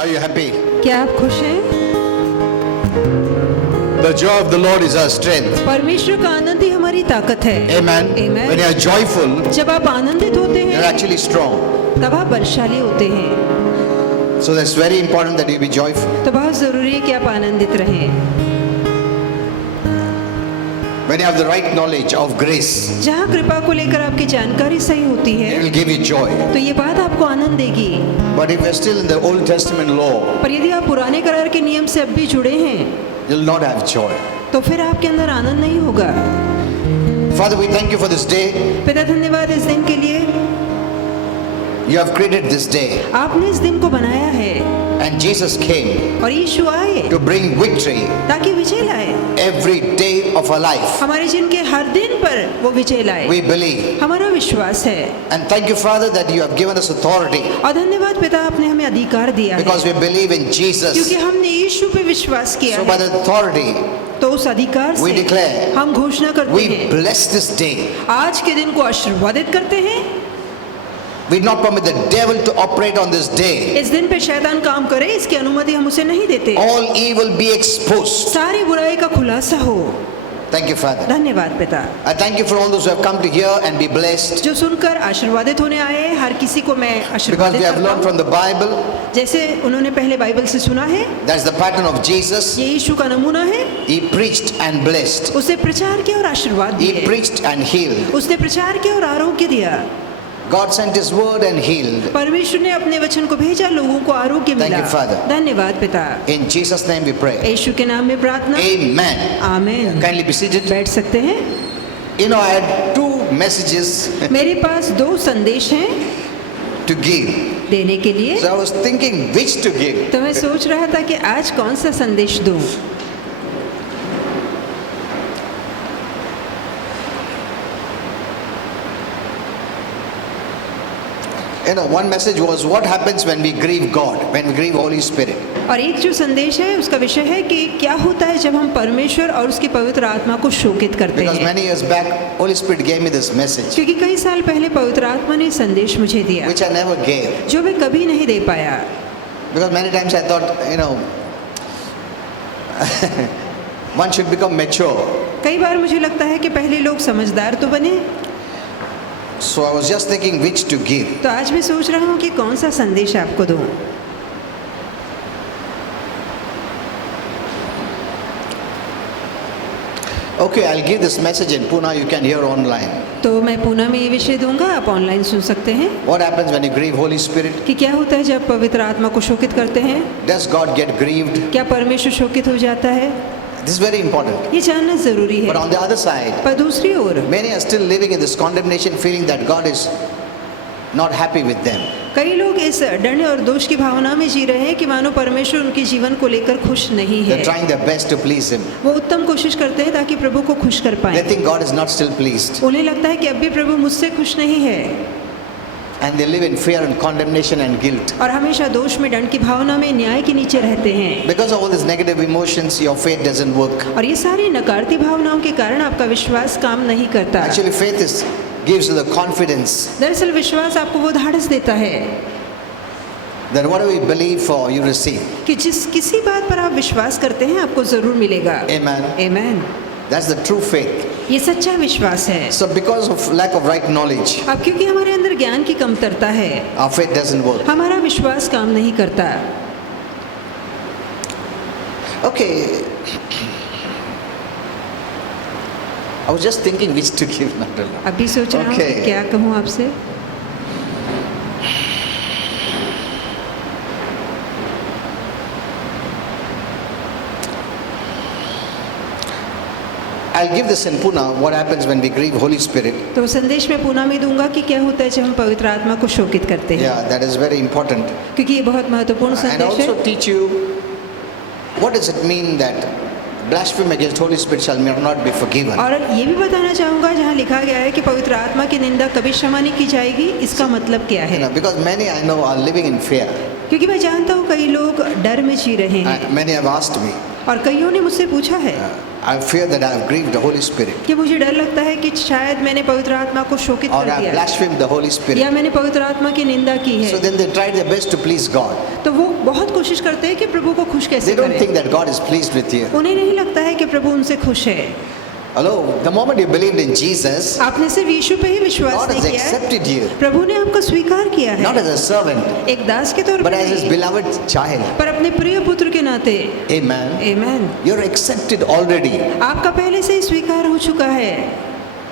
Are you happy? क्या आप खुश हैं? The joy of the Lord is our strength. परमेश्वर का आनंद ही हमारी ताकत है। Amen. Amen. When you are joyful, जब आप आनंदित होते you're हैं actually strong. तब आप बलशाली होते हैं। So that's very important that you be joyful. तो बहुत जरूरी है कि आप आनंदित रहें। When you have the right knowledge of grace, जहाँ कृपा को लेकर आपकी जानकारी सही होती it है will give you joy. तो ये बात आपको आनंद देगी। But if you're still in the Old Testament law, पर यदि आप पुराने करार के नियम से अब भी जुड़े हैं you'll not have joy. तो फिर आपके अंदर आनंद नहीं होगा। Father, we thank you for this day. पिता धन्यवाद इस दिन के लिए। You have created this day. आपने इस दिन को बनाया है And Jesus came और यीशु आए to bring victory ताकि विजय लाए। every day of our life. हमारे जिनके हर दिन पर वो विजय लाए। We believe. हमारा विश्वास है। And thank you, Father, that you have given us authority और धन्यवाद पिता आपने हमें अधिकार दिया है because we believe in Jesus. क्योंकि हमने यीशु पे विश्वास किया So by है। the authority, तो उस अधिकार we से declare, हम घोषणा करते we हैं bless this day. आज के दिन को आशीर्वादित करते हैं। We do not permit the devil to operate on this day. इस दिन पे शैतान काम करे इसकी अनुमति हम उसे नहीं देते। All evil be exposed. सारी बुराई का खुलासा हो। Thank you, Father. धन्यवाद पिता। I thank you for all those who have come to hear and be blessed. जो सुनकर आशीर्वादित होने आए हैं, हर किसी को मैं Because आशीर्वादित we have करता learned हूँ। from the Bible, जैसे उन्होंने पहले बाइबल से सुना है, that's the pattern of Jesus. ये यीशु का नमूना है। He preached and blessed. उसने प्रचार किया और आशीर्वाद He दिए। preached and healed. उसने प्रचार किया और आरोग्य दिया। God sent His word and healed. परमेश्वर ने अपने वचन को भेजा, लोगों को आरोग्य Thank मिला। you, Father. धन्यवाद पिता। In Jesus' name we pray. यीशु के नाम में प्रार्थना। Amen. आमीन। Kindly be seated. बैठ सकते हैं। You know, I had two messages मेरे पास 2 संदेश हैं to give. देने के लिए। So I was thinking which to give. तो मैं सोच रहा था कि आज कौन सा संदेश दूं। You know, one message was what happens when we grieve God, when we grieve Holy Spirit. और एक जो संदेश है उसका विषय है कि क्या होता है जब हम परमेश्वर और उसकी पवित्र आत्मा को शोकित करते Because हैं। many years back, Holy Spirit gave me this message, क्योंकि कई साल पहले पवित्र आत्मा ने संदेश मुझे दिया which I never gave. जो मैं कभी नहीं दे पाया। Because many times I thought, you know, one should become mature. कई बार मुझे लगता है कि पहले लोग समझदार तो बने। So I was just thinking which to give. तो आज मैं सोच रहा हूँ कि कौन सा संदेश आपको दूं। Okay, I'll give this message in Pune. You can hear online. तो मैं पूना में ये विषय दूंगा, आप ऑनलाइन सुन सकते हैं What happens when you grieve Holy Spirit? कि क्या होता है जब पवित्र आत्मा को शोकित करते हैं। Does God get grieved? क्या परमेश्वर शोकित हो जाता है? This is very important. ये जानना जरूरी But है। on the other side, पर दूसरी ओर many are still living in this condemnation, feeling that God is not happy with them. कई लोग इस दंड और दोष की भावना में जी रहे हैं कि मानो परमेश्वर उनके जीवन को लेकर खुश नहीं है। They're trying their best to please Him. वो उत्तम कोशिश करते हैं ताकि प्रभु को खुश कर They पाएं। think God is not still pleased. उन्हें लगता है कि अब भी प्रभु मुझसे खुश नहीं है And they live in fear and condemnation and guilt. और हमेशा दोष में, दंड की भावना में, न्याय के नीचे रहते हैं। Because of all these negative emotions, your faith doesn't work. और ये सारी नकारती भावनाओं के कारण आपका विश्वास काम नहीं करता। Actually, faith gives you the confidence दरअसल विश्वास आपको वो धाड़स देता है that whatever you believe for, you receive. कि जिस किसी बात पर आप विश्वास करते हैं आपको जरूर मिलेगा। Amen. आमीन। That's the true faith. ये सच्चा विश्वास है। So because of lack of right knowledge, अब क्योंकि हमारे अंदर ज्ञान की कमतरता है, our faith doesn't work. हमारा विश्वास काम नहीं करता। Okay. I was just thinking which to give, Natala. अभी सोच रहा हूँ Okay. कि क्या कहूँ आपसे। I'll give this in Pune, what happens when we grieve Holy Spirit. तो संदेश में पूना में दूंगा कि क्या होता है जब हम पवित्र आत्मा को शोकित करते हैं। Yeah, that is very important. क्योंकि ये बहुत महत्वपूर्ण And संदेश also है। teach you what does it mean that blasphemy against Holy Spirit shall not be forgiven. और ये भी बताना चाहूँगा जहाँ लिखा गया है कि पवित्र आत्मा की निंदा कभी क्षमा नहीं की जाएगी, इसका मतलब क्या You है? know, because many I know are living in fear. क्योंकि मैं जानता हूँ कई लोग डर में जी रहे हैं And many have asked me, और कईयों ने मुझसे पूछा है I fear that I have grieved the Holy Spirit, कि मुझे डर लगता है कि शायद मैंने पवित्र आत्मा को शोकित or कर I have दिया blasphemed the Holy Spirit. या मैंने पवित्र आत्मा की निंदा की So है। then they try their best to please God. तो वो बहुत कोशिश करते हैं कि प्रभु को खुश They कैसे don't think करें। that God is pleased with you. उन्हें नहीं लगता है कि प्रभु उनसे खुश है। Hello, the moment you believed in Jesus, आपने सिर्फ यीशु पे ही विश्वास God नहीं has किया है, accepted you, प्रभु ने आपको स्वीकार किया not है, as a servant, एक दास के तौर but पर as His नहीं, beloved child. पर अपने प्रिय पुत्र के नाते। Amen. आमीन। You're accepted already. आपका पहले से ही स्वीकार हो चुका है।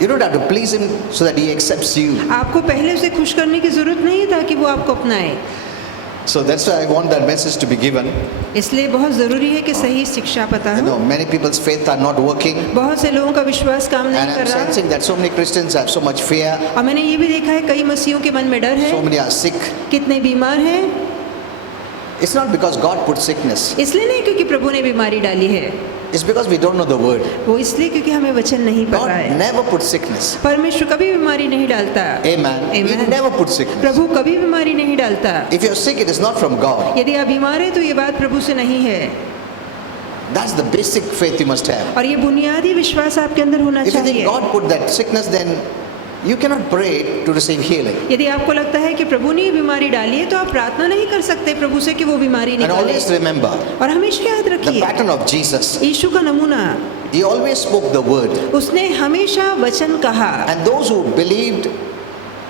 You don't have to please Him so that He accepts you. आपको पहले उसे खुश करने की जरूरत नहीं है ताकि वो आपको अपनाए। So that's why I want that message to be given. इसलिए बहुत ज़रूरी है कि सही शिक्षा पता I हो। know many people's faith are not working, बहुत से लोगों का विश्वास काम and नहीं I'm कर रहा sensing that so many Christians have so much fear, और मैंने ये भी देखा है कई मसीहों के मन में डर है, so many are sick. कितने बीमार हैं। It's not because God put sickness, इसलिए नहीं क्योंकि प्रभु ने बीमारी डाली है, it's because we don't know the word. वो इसलिए क्योंकि हमें वचन नहीं पता God है। never put sickness. परमेश्वर कभी बीमारी नहीं डालता। Amen. He Amen. never put sickness. प्रभु कभी बीमारी नहीं डालता। If you're sick, it is not from God. यदि आप बीमार हैं तो ये बात प्रभु से नहीं है That's the basic faith you must have. और ये बुनियादी विश्वास आपके अंदर होना If you think चाहिए। God put that sickness, then you cannot pray to receive healing. यदि आपको लगता है कि प्रभु ने ये बीमारी डाली है तो आप प्रार्थना नहीं कर सकते प्रभु से कि वो बीमारी And निकाले। always remember और हमेशा याद the रखिए pattern of Jesus. यीशु का नमूना, He always spoke the word. उसने हमेशा वचन कहा And those who believed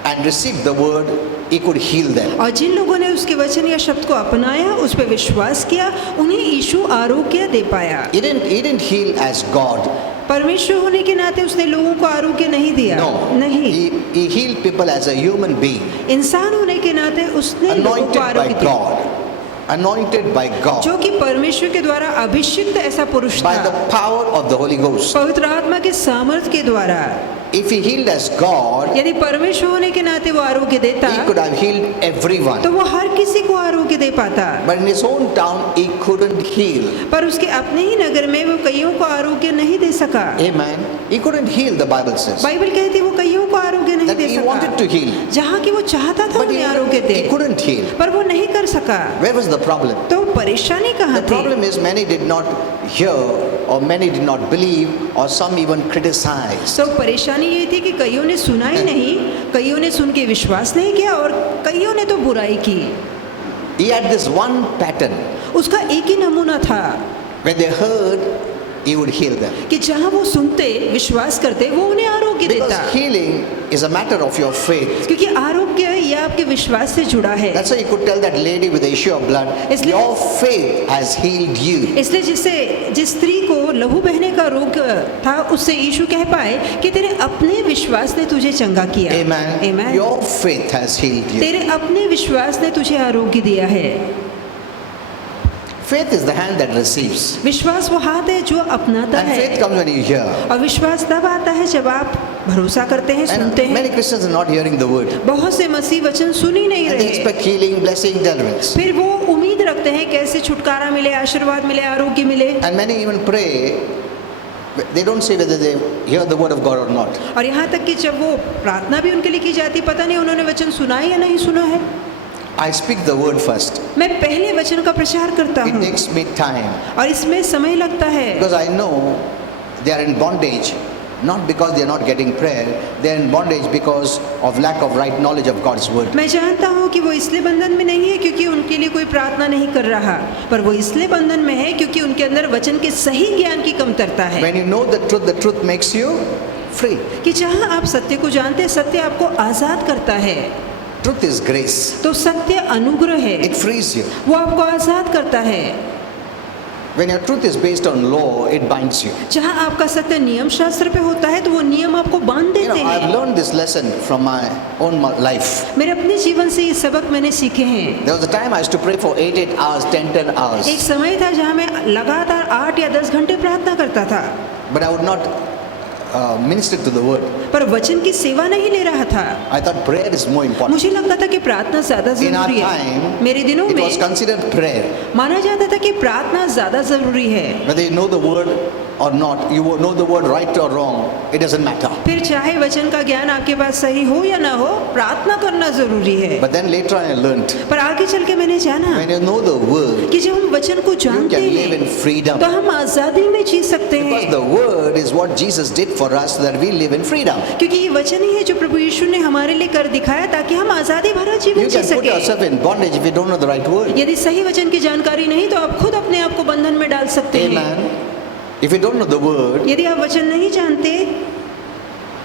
and received the word, He could heal them. और जिन लोगों ने उसके वचन या शब्द को अपनाया, उस पर विश्वास किया, उन्हें यीशु आरोग्य दे पाया। He didn't heal as God. परमेश्वर होने के नाते उसने लोगों को आरोग्य नहीं दिया। No. नहीं, He healed people as a human being, इंसान होने के नाते उसने लोगों को anointed by आरोग्य दिया, God. Anointed by God. जो कि परमेश्वर के द्वारा अभिषिक्त ऐसा पुरुष By the था, power of the Holy Ghost. पवित्र आत्मा के सामर्थ के द्वारा। If He healed as God, यदि परमेश्वर होने के नाते वो आरोग्य देता He could have healed everyone. तो वो हर किसी को आरोग्य दे पाता, But in His own town, He couldn't heal. पर उसके अपने ही नगर में वो कईयों को आरोग्य नहीं दे सका। Amen. He couldn't heal, the Bible says. Bible कहती है वो कईयों को आरोग्य नहीं That दे He wanted सका, to heal. जहाँ की वो चाहता था But उन्हें आरोग्य दे, He couldn't heal. पर वो नहीं कर सका। Where was the problem? तो परेशानी कहाँ The थी? problem is many did not hear, or many did not believe, or some even criticized. तो परेशानी ये थी कि कईयों ने सुना ही नहीं, कईयों ने सुन के विश्वास नहीं किया और कईयों ने तो बुराई की। He had this one pattern. उसका एक ही नमूना था When they heard, He would heal them. कि जहाँ वो सुनते, विश्वास करते, वो उन्हें आरोग्य Because देता, healing is a matter of your faith. क्योंकि आरोग्य ये आपके विश्वास से जुड़ा है। That's why He could tell that lady with the issue of blood, इसलिए- your faith has healed you. इसलिए जिस स्त्री को लहू बहने का रोग था, उससे यीशु कह पाए कि तेरे अपने विश्वास ने तुझे चंगा किया। Amen. Amen. Your faith has healed you. तेरे अपने विश्वास ने तुझे आरोग्य दिया है। Faith is the hand that receives. विश्वास वो हाथ है जो अपनाता And faith है, comes when you hear. और विश्वास तब आता है जब आप भरोसा करते हैं, And सुनते many हैं। Christians are not hearing the word. बहुत से मसीह वचन सुन ही नहीं And they रहे, expect healing, blessing, deliverance. फिर वो उम्मीद रखते हैं कैसे छुटकारा मिले, आशीर्वाद मिले, आरोग्य मिले। And many even pray. They don't say whether they hear the word of God or not. और यहाँ तक कि जब वो प्रार्थना भी उनके लिए की जाती, पता नहीं उन्होंने वचन सुना है या नहीं सुना है। I speak the word first. मैं पहले वचन का प्रचार करता It हूँ takes me time और इसमें समय लगता है, because I know they are in bondage, not because they are not getting prayer. They are in bondage because of lack of right knowledge of God's word. मैं जानता हूँ कि वो इसलिए बंधन में नहीं है क्योंकि उनके लिए कोई प्रार्थना नहीं कर रहा, पर वो इसलिए बंधन में है क्योंकि उनके अंदर वचन के सही ज्ञान की कमतरता है। When you know the truth makes you free. कि जहाँ आप सत्य को जानते हैं, सत्य आपको आजाद करता है। Truth is grace. तो सत्य अनुग्रह है, It frees you. वो आपको आजाद करता है। When your truth is based on law, it binds you. जहाँ आपका सत्य नियम शास्त्र पे होता है तो वो नियम आपको बांध You know, देते I've हैं। learned this lesson from my own life. मेरे अपने जीवन से ये सबक मैंने सीखे हैं। There was a time I used to pray for 8 hours, 10 hours. एक समय था जहाँ मैं लगातार 8 या 10 घंटे प्रार्थना करता था, But I would not minister to the word. पर वचन की सेवा नहीं ले रहा था। I thought prayer is more important. मुझे लगता था कि प्रार्थना ज्यादा In our जरूरी है। time, मेरे दिनों it was में considered prayer. माना जाता था कि प्रार्थना ज्यादा जरूरी है। Whether you know the word or not, you know the word right or wrong, it doesn't matter. फिर चाहे वचन का ज्ञान आपके पास सही हो या ना हो, प्रार्थना करना जरूरी है। But then later I learned, पर आगे चल के मैंने जाना when you know the word, कि जब हम वचन को you जानते can live in हैं freedom. तो हम आजादी में जी सकते Because हैं, the word is what Jesus did for us, so that we live in freedom. क्योंकि ये वचन ही है जो प्रभु यीशु ने हमारे लिए कर दिखाया ताकि हम आजादी भरा जीवन You जी can put सके। yourself in bondage if you don't know the right word. यदि सही वचन की जानकारी नहीं तो आप खुद अपने आप को बंधन में डाल सकते हैं। Amen. If you don't know the word, यदि आप वचन नहीं जानते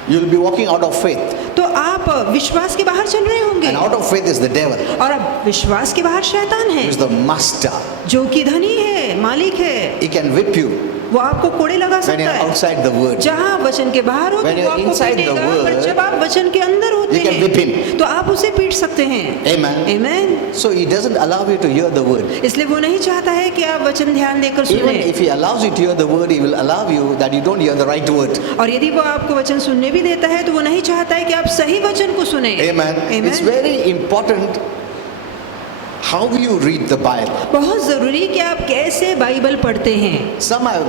you'll be walking out of faith. तो आप विश्वास के बाहर चल रहे होंगे, And out of faith is the devil, और अब विश्वास के बाहर शैतान who है is the master. जो कि धनी है, मालिक है। He can whip you वो आपको कोड़े लगा when सकता you're है outside the word. जहाँ आप वचन के बाहर हो तो When वो you're आपको inside the पीटेगा, word, पर जब आप वचन के अंदर होते you can whip हैं तो आप उसे पीट सकते हैं। Amen. Amen. So he doesn't allow you to hear the word. इसलिए वो नहीं चाहता है कि आप वचन ध्यान देकर Even सुने, if he allows you to hear the word, he will allow you that you don't hear the right word. और यदि वो आपको वचन सुनने भी देता है तो वो नहीं चाहता है कि आप सही वचन को सुने। Amen. Amen. It's very important how you read the Bible. बहुत जरूरी कि आप कैसे बाइबल पढ़ते हैं। Some have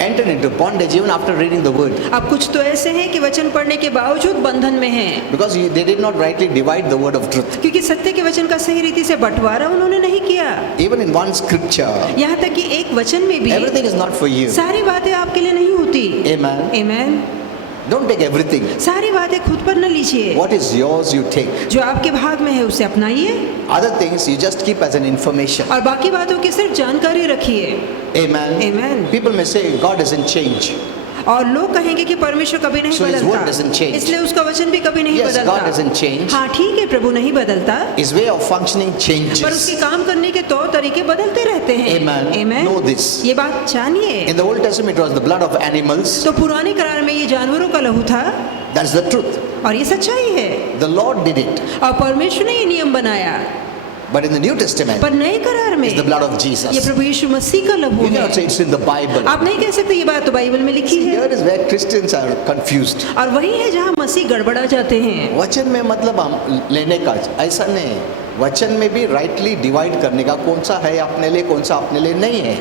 entered into bondage even after reading the word, अब कुछ तो ऐसे हैं कि वचन पढ़ने के बावजूद बंधन में हैं, because they did not rightly divide the word of truth. क्योंकि सत्य के वचन का सही रीति से बंटवारा उन्होंने नहीं किया। Even in one scripture, यहाँ तक कि एक वचन में भी everything is not for you. सारी बातें आपके लिए नहीं होती। Amen. Amen. Don't take everything. सारी बातें खुद पर न लीजिए, What is yours, you take. जो आपके भाग में है उसे अपनाइए Other things you just keep as an information. और बाकी बातों की सिर्फ जानकारी रखिए। Amen. Amen. People may say God doesn't change. और लोग कहेंगे कि परमेश्वर कभी नहीं So his word doesn't बदलता, change. इसलिए उसका वचन भी कभी नहीं Yes, God बदलता। doesn't change. हाँ ठीक है, प्रभु नहीं बदलता, His way of functioning पर changes. उसके काम करने के तौर तरीके बदलते रहते हैं। Amen. Amen. Know this. ये बात जानिए। In the Old Testament, it was the blood of animals. तो पुराने करार में ये जानवरों का लहू था That's the truth. और ये सच्चाई है, The Lord did it. और परमेश्वर ने ये नियम बनाया। But in the New Testament, पर नए करार में it's the blood of ये Jesus. प्रभु यीशु मसीह का लहू You cannot है। say it's in the Bible. आप नहीं कह सकते ये बात तो बाइबल में लिखी है, Here is where Christians are confused. और वही है जहाँ मसीह गड़बड़ा जाते हैं। वचन में मतलब हम लेने का ऐसा नहीं, वचन में भी राइटली डिवाइड करने का कौन सा है अपने लिए, कौन सा अपने लिए नहीं है.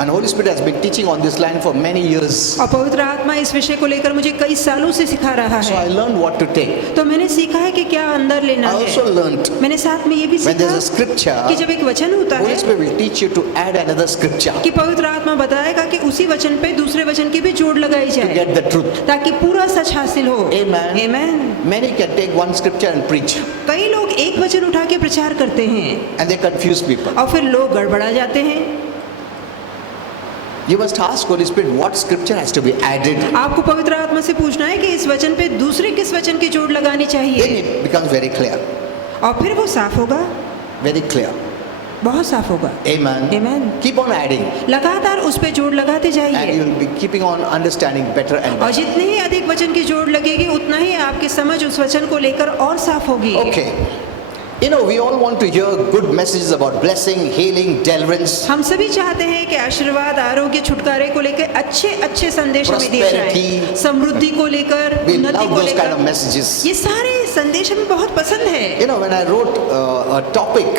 And Holy Spirit has been teaching on this line for many years. और पवित्र आत्मा इस विषय को लेकर मुझे कई सालों से सिखा रहा So I है, learned what to take. तो मैंने सीखा है कि क्या अंदर लेना I also है। learned मैंने साथ में ये भी when there's a सीखा scripture, कि जब एक वचन होता Holy है Spirit will teach you to add another scripture कि पवित्र आत्मा बताएगा कि उसी वचन पे दूसरे वचन की भी जोड़ लगाई to जाए get the truth. ताकि पूरा सच हासिल हो। Amen. Amen. Many can take one scripture and preach, कई लोग एक वचन उठा के प्रचार करते हैं and they confuse people. और फिर लोग गड़बड़ा जाते हैं। You must ask Holy Spirit what scripture has to be added. आपको पवित्र आत्मा से पूछना है कि इस वचन पे दूसरे किस वचन की जोड़ लगानी Then चाहिए, it becomes very clear. और फिर वो साफ होगा, Very clear. बहुत साफ होगा। Amen. Amen. Keep on adding, लगातार उस पे जोड़ लगाते and जाइए, you'll be keeping on understanding better and और better. जितनी ही अधिक वचन की जोड़ लगेगी उतना ही आपकी समझ उस वचन को लेकर और साफ होगी। Okay. You know, we all want to hear good messages about blessing, healing, deliverance, हम सभी चाहते हैं कि आशीर्वाद, आरोग्य, छुटकारे को लेकर अच्छे अच्छे संदेश हमें दिए जाएं, Prosperity. समृद्धि को लेकर, We उन्नति love को those kind of लेकर। messages. ये सारे संदेश हमें बहुत पसंद है। You know, when I wrote a topic,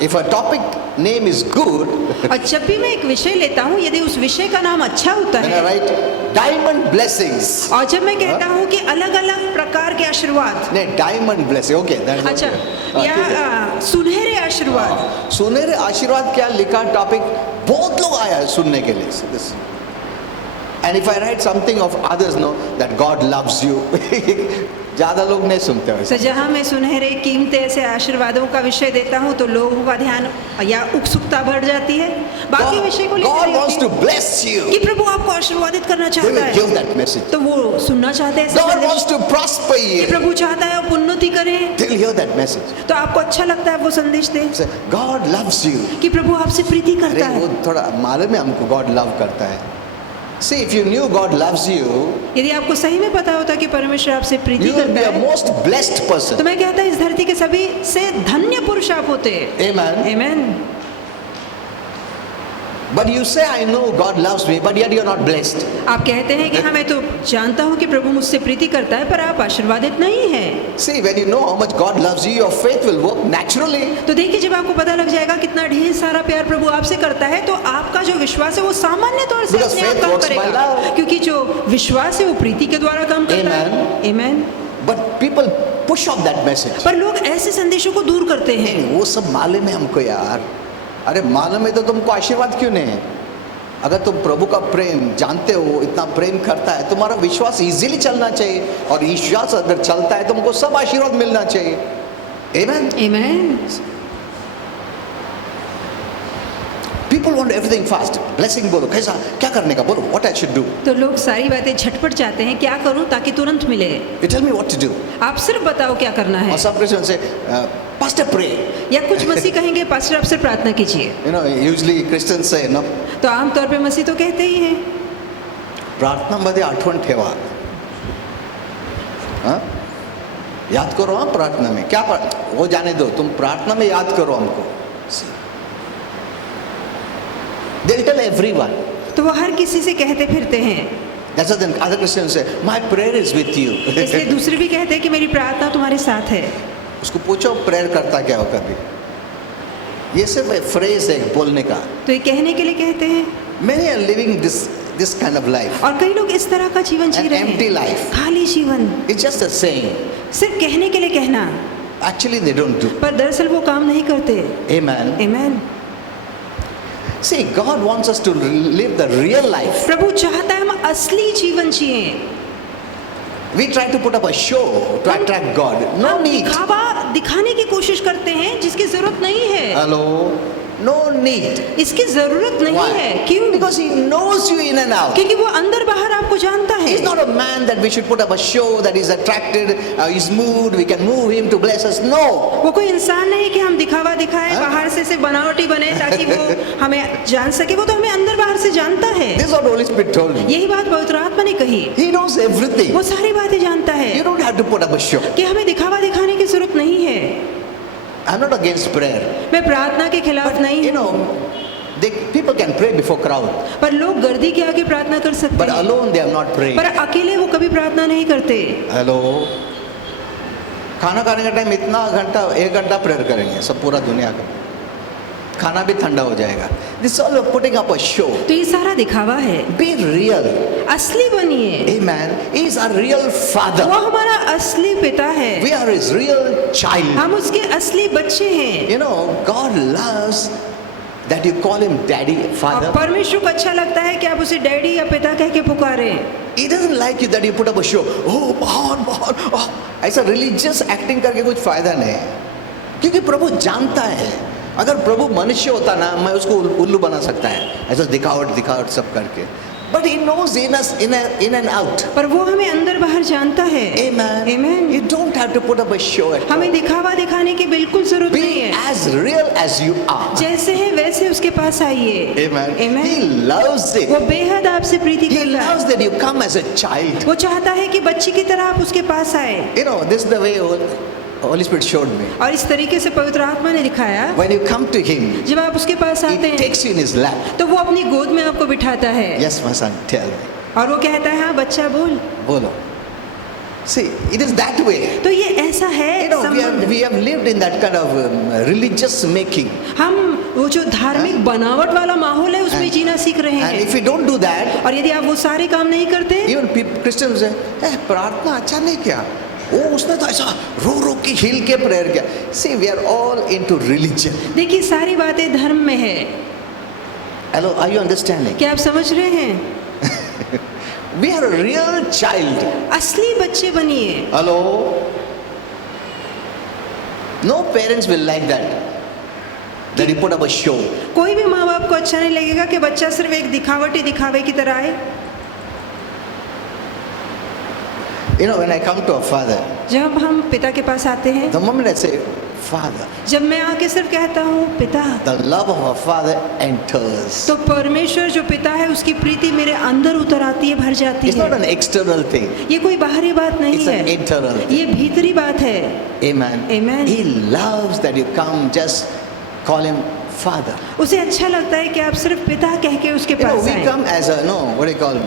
if a topic name is good, और जब भी मैं एक विषय लेता हूँ, यदि उस विषय का नाम अच्छा होता then I है, write diamond blessings. और जब मैं कहता हूँ कि अलग अलग प्रकार के आशीर्वाद, नहीं, diamond blessing. Okay, that's अच्छा, okay. या सुनहरे आशीर्वाद, सुनहरे आशीर्वाद क्या लिखा टॉपिक, बहुत लोग आया है सुनने के लिए. This. And if I write something of others, no, that God loves you, ज़्यादा लोग नहीं सुनते वैसे. तो जहाँ मैं सुनहरे कीमती ऐसे आशीर्वादों का विषय देता हूँ तो लोगों का ध्यान या उत्सुकता बढ़ जाती है बाकी विषय को God लेकर wants to bless you. कि प्रभु आपको आशीर्वादित करना They चाहता will give है, that message. तो वो सुनना चाहते हैं ऐसा God संदेश। wants to prosper कि you. प्रभु चाहता है आप उन्नति करें, They will hear that message. तो आपको अच्छा लगता है वो संदेश दे Say, God loves you. कि प्रभु आपसे प्रीति अरे करता वो है। थोड़ा मालूम है हमको God love करता है. See, if you knew God loves you, यदि आपको सही में पता होता कि परमेश्वर आपसे प्रीति you will be करता a है, most blessed तो person. मैं कहता इस धरती के सभी से धन्य पुरुष आप होते। Amen. Amen. But you say, I know God loves me, but yet you're not blessed. आप कहते हैं कि हाँ मैं तो जानता हूँ कि प्रभु मुझसे प्रीति करता है, पर आप आशीर्वादित नहीं हैं। See, when you know how much God loves you, your faith will work naturally. तो देखिए, जब आपको पता लग जाएगा कितना ढेर सारा प्यार प्रभु आपसे करता है, तो आपका जो विश्वास है वो सामान्य तौर से Because अपने आप faith काम works by करेगा, love. क्योंकि जो विश्वास है वो प्रीति के द्वारा काम करता है। आमीन। But people push off that message. पर लोग ऐसे संदेशों को दूर करते हैं। नहीं, वो सब मालूम है हमको यार। अरे मालूम है तो तुमको आशीर्वाद क्यों नहीं है? अगर तुम प्रभु का प्रेम जानते हो, इतना प्रेम करता है, तुम्हारा विश्वास इजीली चलना चाहिए, और विश्वास अगर चलता है तुमको सब आशीर्वाद मिलना चाहिए। Amen? आमीन। People want everything fast. Blessing बोलो, कैसा क्या करने का बोलो, what I should do. तो लोग सारी बातें झटपट चाहते हैं, क्या करूं ताकि तुरंत मिले। You tell me what to do. आप सिर्फ बताओ क्या करना है। और सब Christians say, Pastor pray. या कुछ मसीह कहेंगे पास्टर आप सिर्फ प्रार्थना कीजिए। You know, usually Christians say, no, तो आमतौर पे मसीह तो कहते ही हैं, प्रार्थनामध्ये आठवण ठेवा. हाँ? याद करो हाँ प्रार्थना में, क्या वो जाने दो, तुम प्रार्थना में याद करो हमको. They'll tell everyone. तो वो हर किसी से कहते फिरते हैं। That's why then other Christians say, my prayer is with you. इसलिए दूसरे भी कहते हैं कि मेरी प्रार्थना तुम्हारे साथ है। उसको पूछो प्रेयर करता क्या हो कभी? ये सिर्फ एक फ्रेज है बोलने का. तो ये कहने के लिए कहते हैं। Many are living this kind of life. और कई लोग इस तरह का जीवन जी An रहे empty हैं, life. खाली जीवन, It's just a saying. सिर्फ कहने के लिए कहना, Actually they don't do. पर दरअसल वो काम नहीं करते। Amen. आमीन। See, God wants us to live the real life. प्रभु चाहता है हम असली जीवन जिए। We try to put up a show to attract God. No हम need. दिखावा दिखाने की कोशिश करते हैं जिसकी जरूरत नहीं है। Hello? No need. इसकी जरूरत नहीं है। क्यों? Because He knows you in and out. क्योंकि वो अंदर बाहर आपको जानता है। He's not a man that we should put up a show that He's attracted, He's moved, we can move Him to bless us. No. वो कोई इंसान नहीं कि हम दिखावा दिखाएं, बाहर से बनावटी बने ताकि वो हमें जान सके। वो तो हमें अंदर बाहर से जानता है। This is what Holy Spirit told me. यही बात पवित्र आत्मा ने कही। He knows everything. वो सारी बातें जानता है You don't have to put up a show. कि हमें दिखावा दिखाने की जरूरत नहीं है। I'm not against prayer. मैं प्रार्थना के खिलाफ नहीं You हूँ, know, people can pray before crowd, पर लोग गर्दी के आगे प्रार्थना कर सकते but हैं, alone they have not prayed. पर अकेले वो कभी प्रार्थना नहीं करते। हेलो, खाना खाने का टाइम इतना घंटा 1 घंटा प्रेयर करेंगे सब पूरा दुनिया का, खाना भी ठंडा हो जाएगा. This is all putting up a show. तो ये सारा दिखावा है। Be real. असली बनिए। Amen. He is our real father. वो हमारा असली पिता है। We are His real child. हम उसके असली बच्चे हैं। You know, God loves that you call Him daddy, और father. परमेश्वर को अच्छा लगता है कि आप उसे डैडी या पिता कह के पुकारें। He doesn't like you that you put up a show. Oh, महान, oh. ऐसा religious acting करके कुछ फायदा नहीं है, क्योंकि प्रभु जानता है अगर प्रभु मनुष्य होता ना, मैं उसको उल्लू बना सकता है ऐसा दिखावट सब करके. But He knows in us in and out. पर वो हमें अंदर बाहर जानता है। Amen. Amen. You don't have to put up a show at all. हमें दिखावा दिखाने की बिल्कुल जरूरत नहीं Be है। as real as you are. जैसे है वैसे उसके पास आइए। Amen. Amen. He loves it. वो बेहद आपसे प्रीति He करता loves है। that you come as a child. वो चाहता है कि बच्ची की तरह आप उसके पास आए। You know, this is the way Holy Spirit showed me. और इस तरीके से पवित्र आत्मा ने दिखाया, When you come to Him, जब आप उसके पास आते He हैं takes you in His lap. तो वो अपनी गोद में आपको बिठाता है। Yes, my son, tell me. और वो कहता है हाँ बच्चा बोल। Bolo. See, it is that way. तो ये ऐसा है You know, संबंध। we have lived in that kind of religious making. हम वो जो धार्मिक बनावट वाला माहौल है उसमें जीना सीख रहे And हैं। if you don't do that, और यदि आप वो सारे काम नहीं करते, even Christians say, प्रार्थना अच्छा नहीं किया, वो उसने तो ऐसा रो के हिल के प्रेयर किया. See, we are all into religion. देखिए सारी बातें धर्म में है। Hello, are you understanding? क्या आप समझ रहे हैं? We are a real child. असली बच्चे बनिए। Hello? No parents will like that. That you put up a show. कोई भी माँ बाप को अच्छा नहीं लगेगा कि बच्चा सिर्फ एक दिखावे की तरह आए। You know, when I come to a father, जब हम पिता के पास आते हैं, the moment I say, Father, जब मैं आके सिर्फ कहता हूँ पिता, the love of a father enters. तो परमेश्वर जो पिता है उसकी प्रीति मेरे अंदर उतर आती है, भर जाती It's not है। an external thing. ये कोई बाहरी बात नहीं It's an है, internal thing. ये भीतरी बात है। Amen. Amen. He loves that you come, just call Him Father. उसे अच्छा लगता है कि आप सिर्फ पिता कह के उसके You know, पास we आए। come as a, no, what do you call,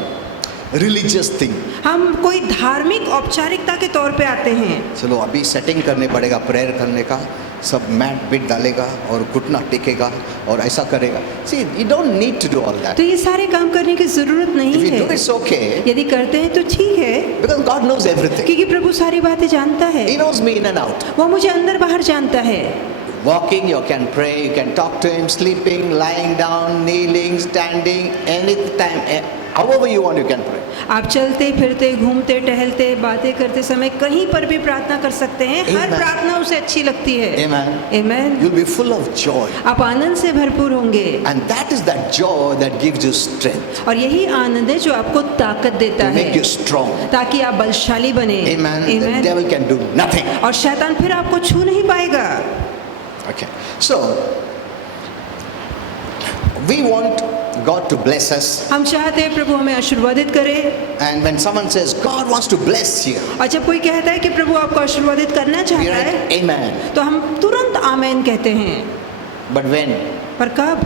religious thing. हम कोई धार्मिक औपचारिकता के तौर पे आते हैं। चलो अभी सेटिंग करने पड़ेगा प्रेयर करने का, सब मैट बिट डालेगा और घुटना टेकेगा और ऐसा करेगा। See, you don't need to do all that. तो ये सारे काम करने की जरूरत If नहीं you do, है। it's okay यदि करते हैं तो ठीक है, because God knows everything. क्योंकि प्रभु सारी बातें जानता है। He knows me in and out. वो मुझे अंदर बाहर जानता है। Walking, you can pray, you can talk to Him, sleeping, lying down, kneeling, standing, anytime, however you want, you can pray. आप चलते फिरते घूमते टहलते बातें करते समय कहीं पर भी प्रार्थना कर सकते हैं। हर Amen. प्रार्थना उसे अच्छी लगती है। Amen. Amen. You'll be full of joy. आप आनंद से भरपूर होंगे And that is that joy that gives you strength और यही आनंद है जो आपको ताकत देता to make है you strong. ताकि आप बलशाली बने। Amen. The amen. devil can do nothing. और शैतान फिर आपको छू नहीं पाएगा। Okay. So, we want God to bless us. हम चाहते हैं प्रभु हमें आशीर्वादित करे। And when someone says, God wants to bless you, और जब कोई कहता है कि प्रभु आपको आशीर्वादित करना we चाहता है write, Amen. तो हम तुरंत आमेन कहते हैं। But when? पर कब,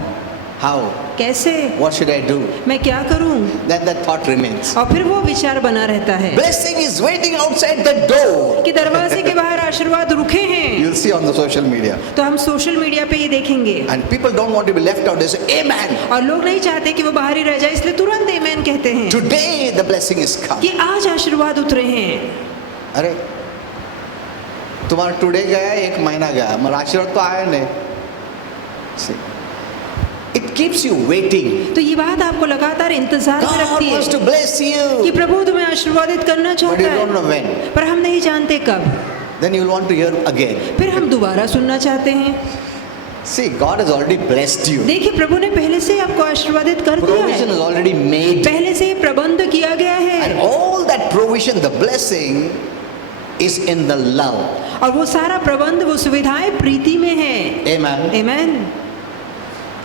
How? कैसे, What should I do? मैं क्या करूं? Then that thought remains. और फिर वो विचार बना रहता है Blessing is waiting outside the door. कि दरवाजे के बाहर आशीर्वाद रुके हैं। You'll see on the social media. तो हम सोशल मीडिया पे ये देखेंगे And people don't want to be left out. They say, Amen. और लोग नहीं चाहते कि वो बाहर ही रह जाए, इसलिए तुरंत आमेन कहते हैं Today the blessing is come. कि आज आशीर्वाद उतरे हैं। अरे तुम्हारा टुडे गया, एक महीना गया, मगर आशीर्वाद तो आया नहीं। See, it keeps you waiting. तो ये बात आपको लगातार इंतजार में God रखती wants to है bless कि you, प्रभु तुम्हें आशीर्वादित करना but चाहता you don't know है, when. पर हम नहीं जानते कब। Then you'll want to hear again. फिर हम दोबारा सुनना चाहते हैं। See, God has already blessed you. देखिए प्रभु ने पहले से आपको आशीर्वादित कर दिया Provision है, is already made. पहले से प्रबंध किया गया And है all that provision, the blessing, is in the love. और वो सारा प्रबंध, वो सुविधाएं प्रीति में है। Amen. Amen.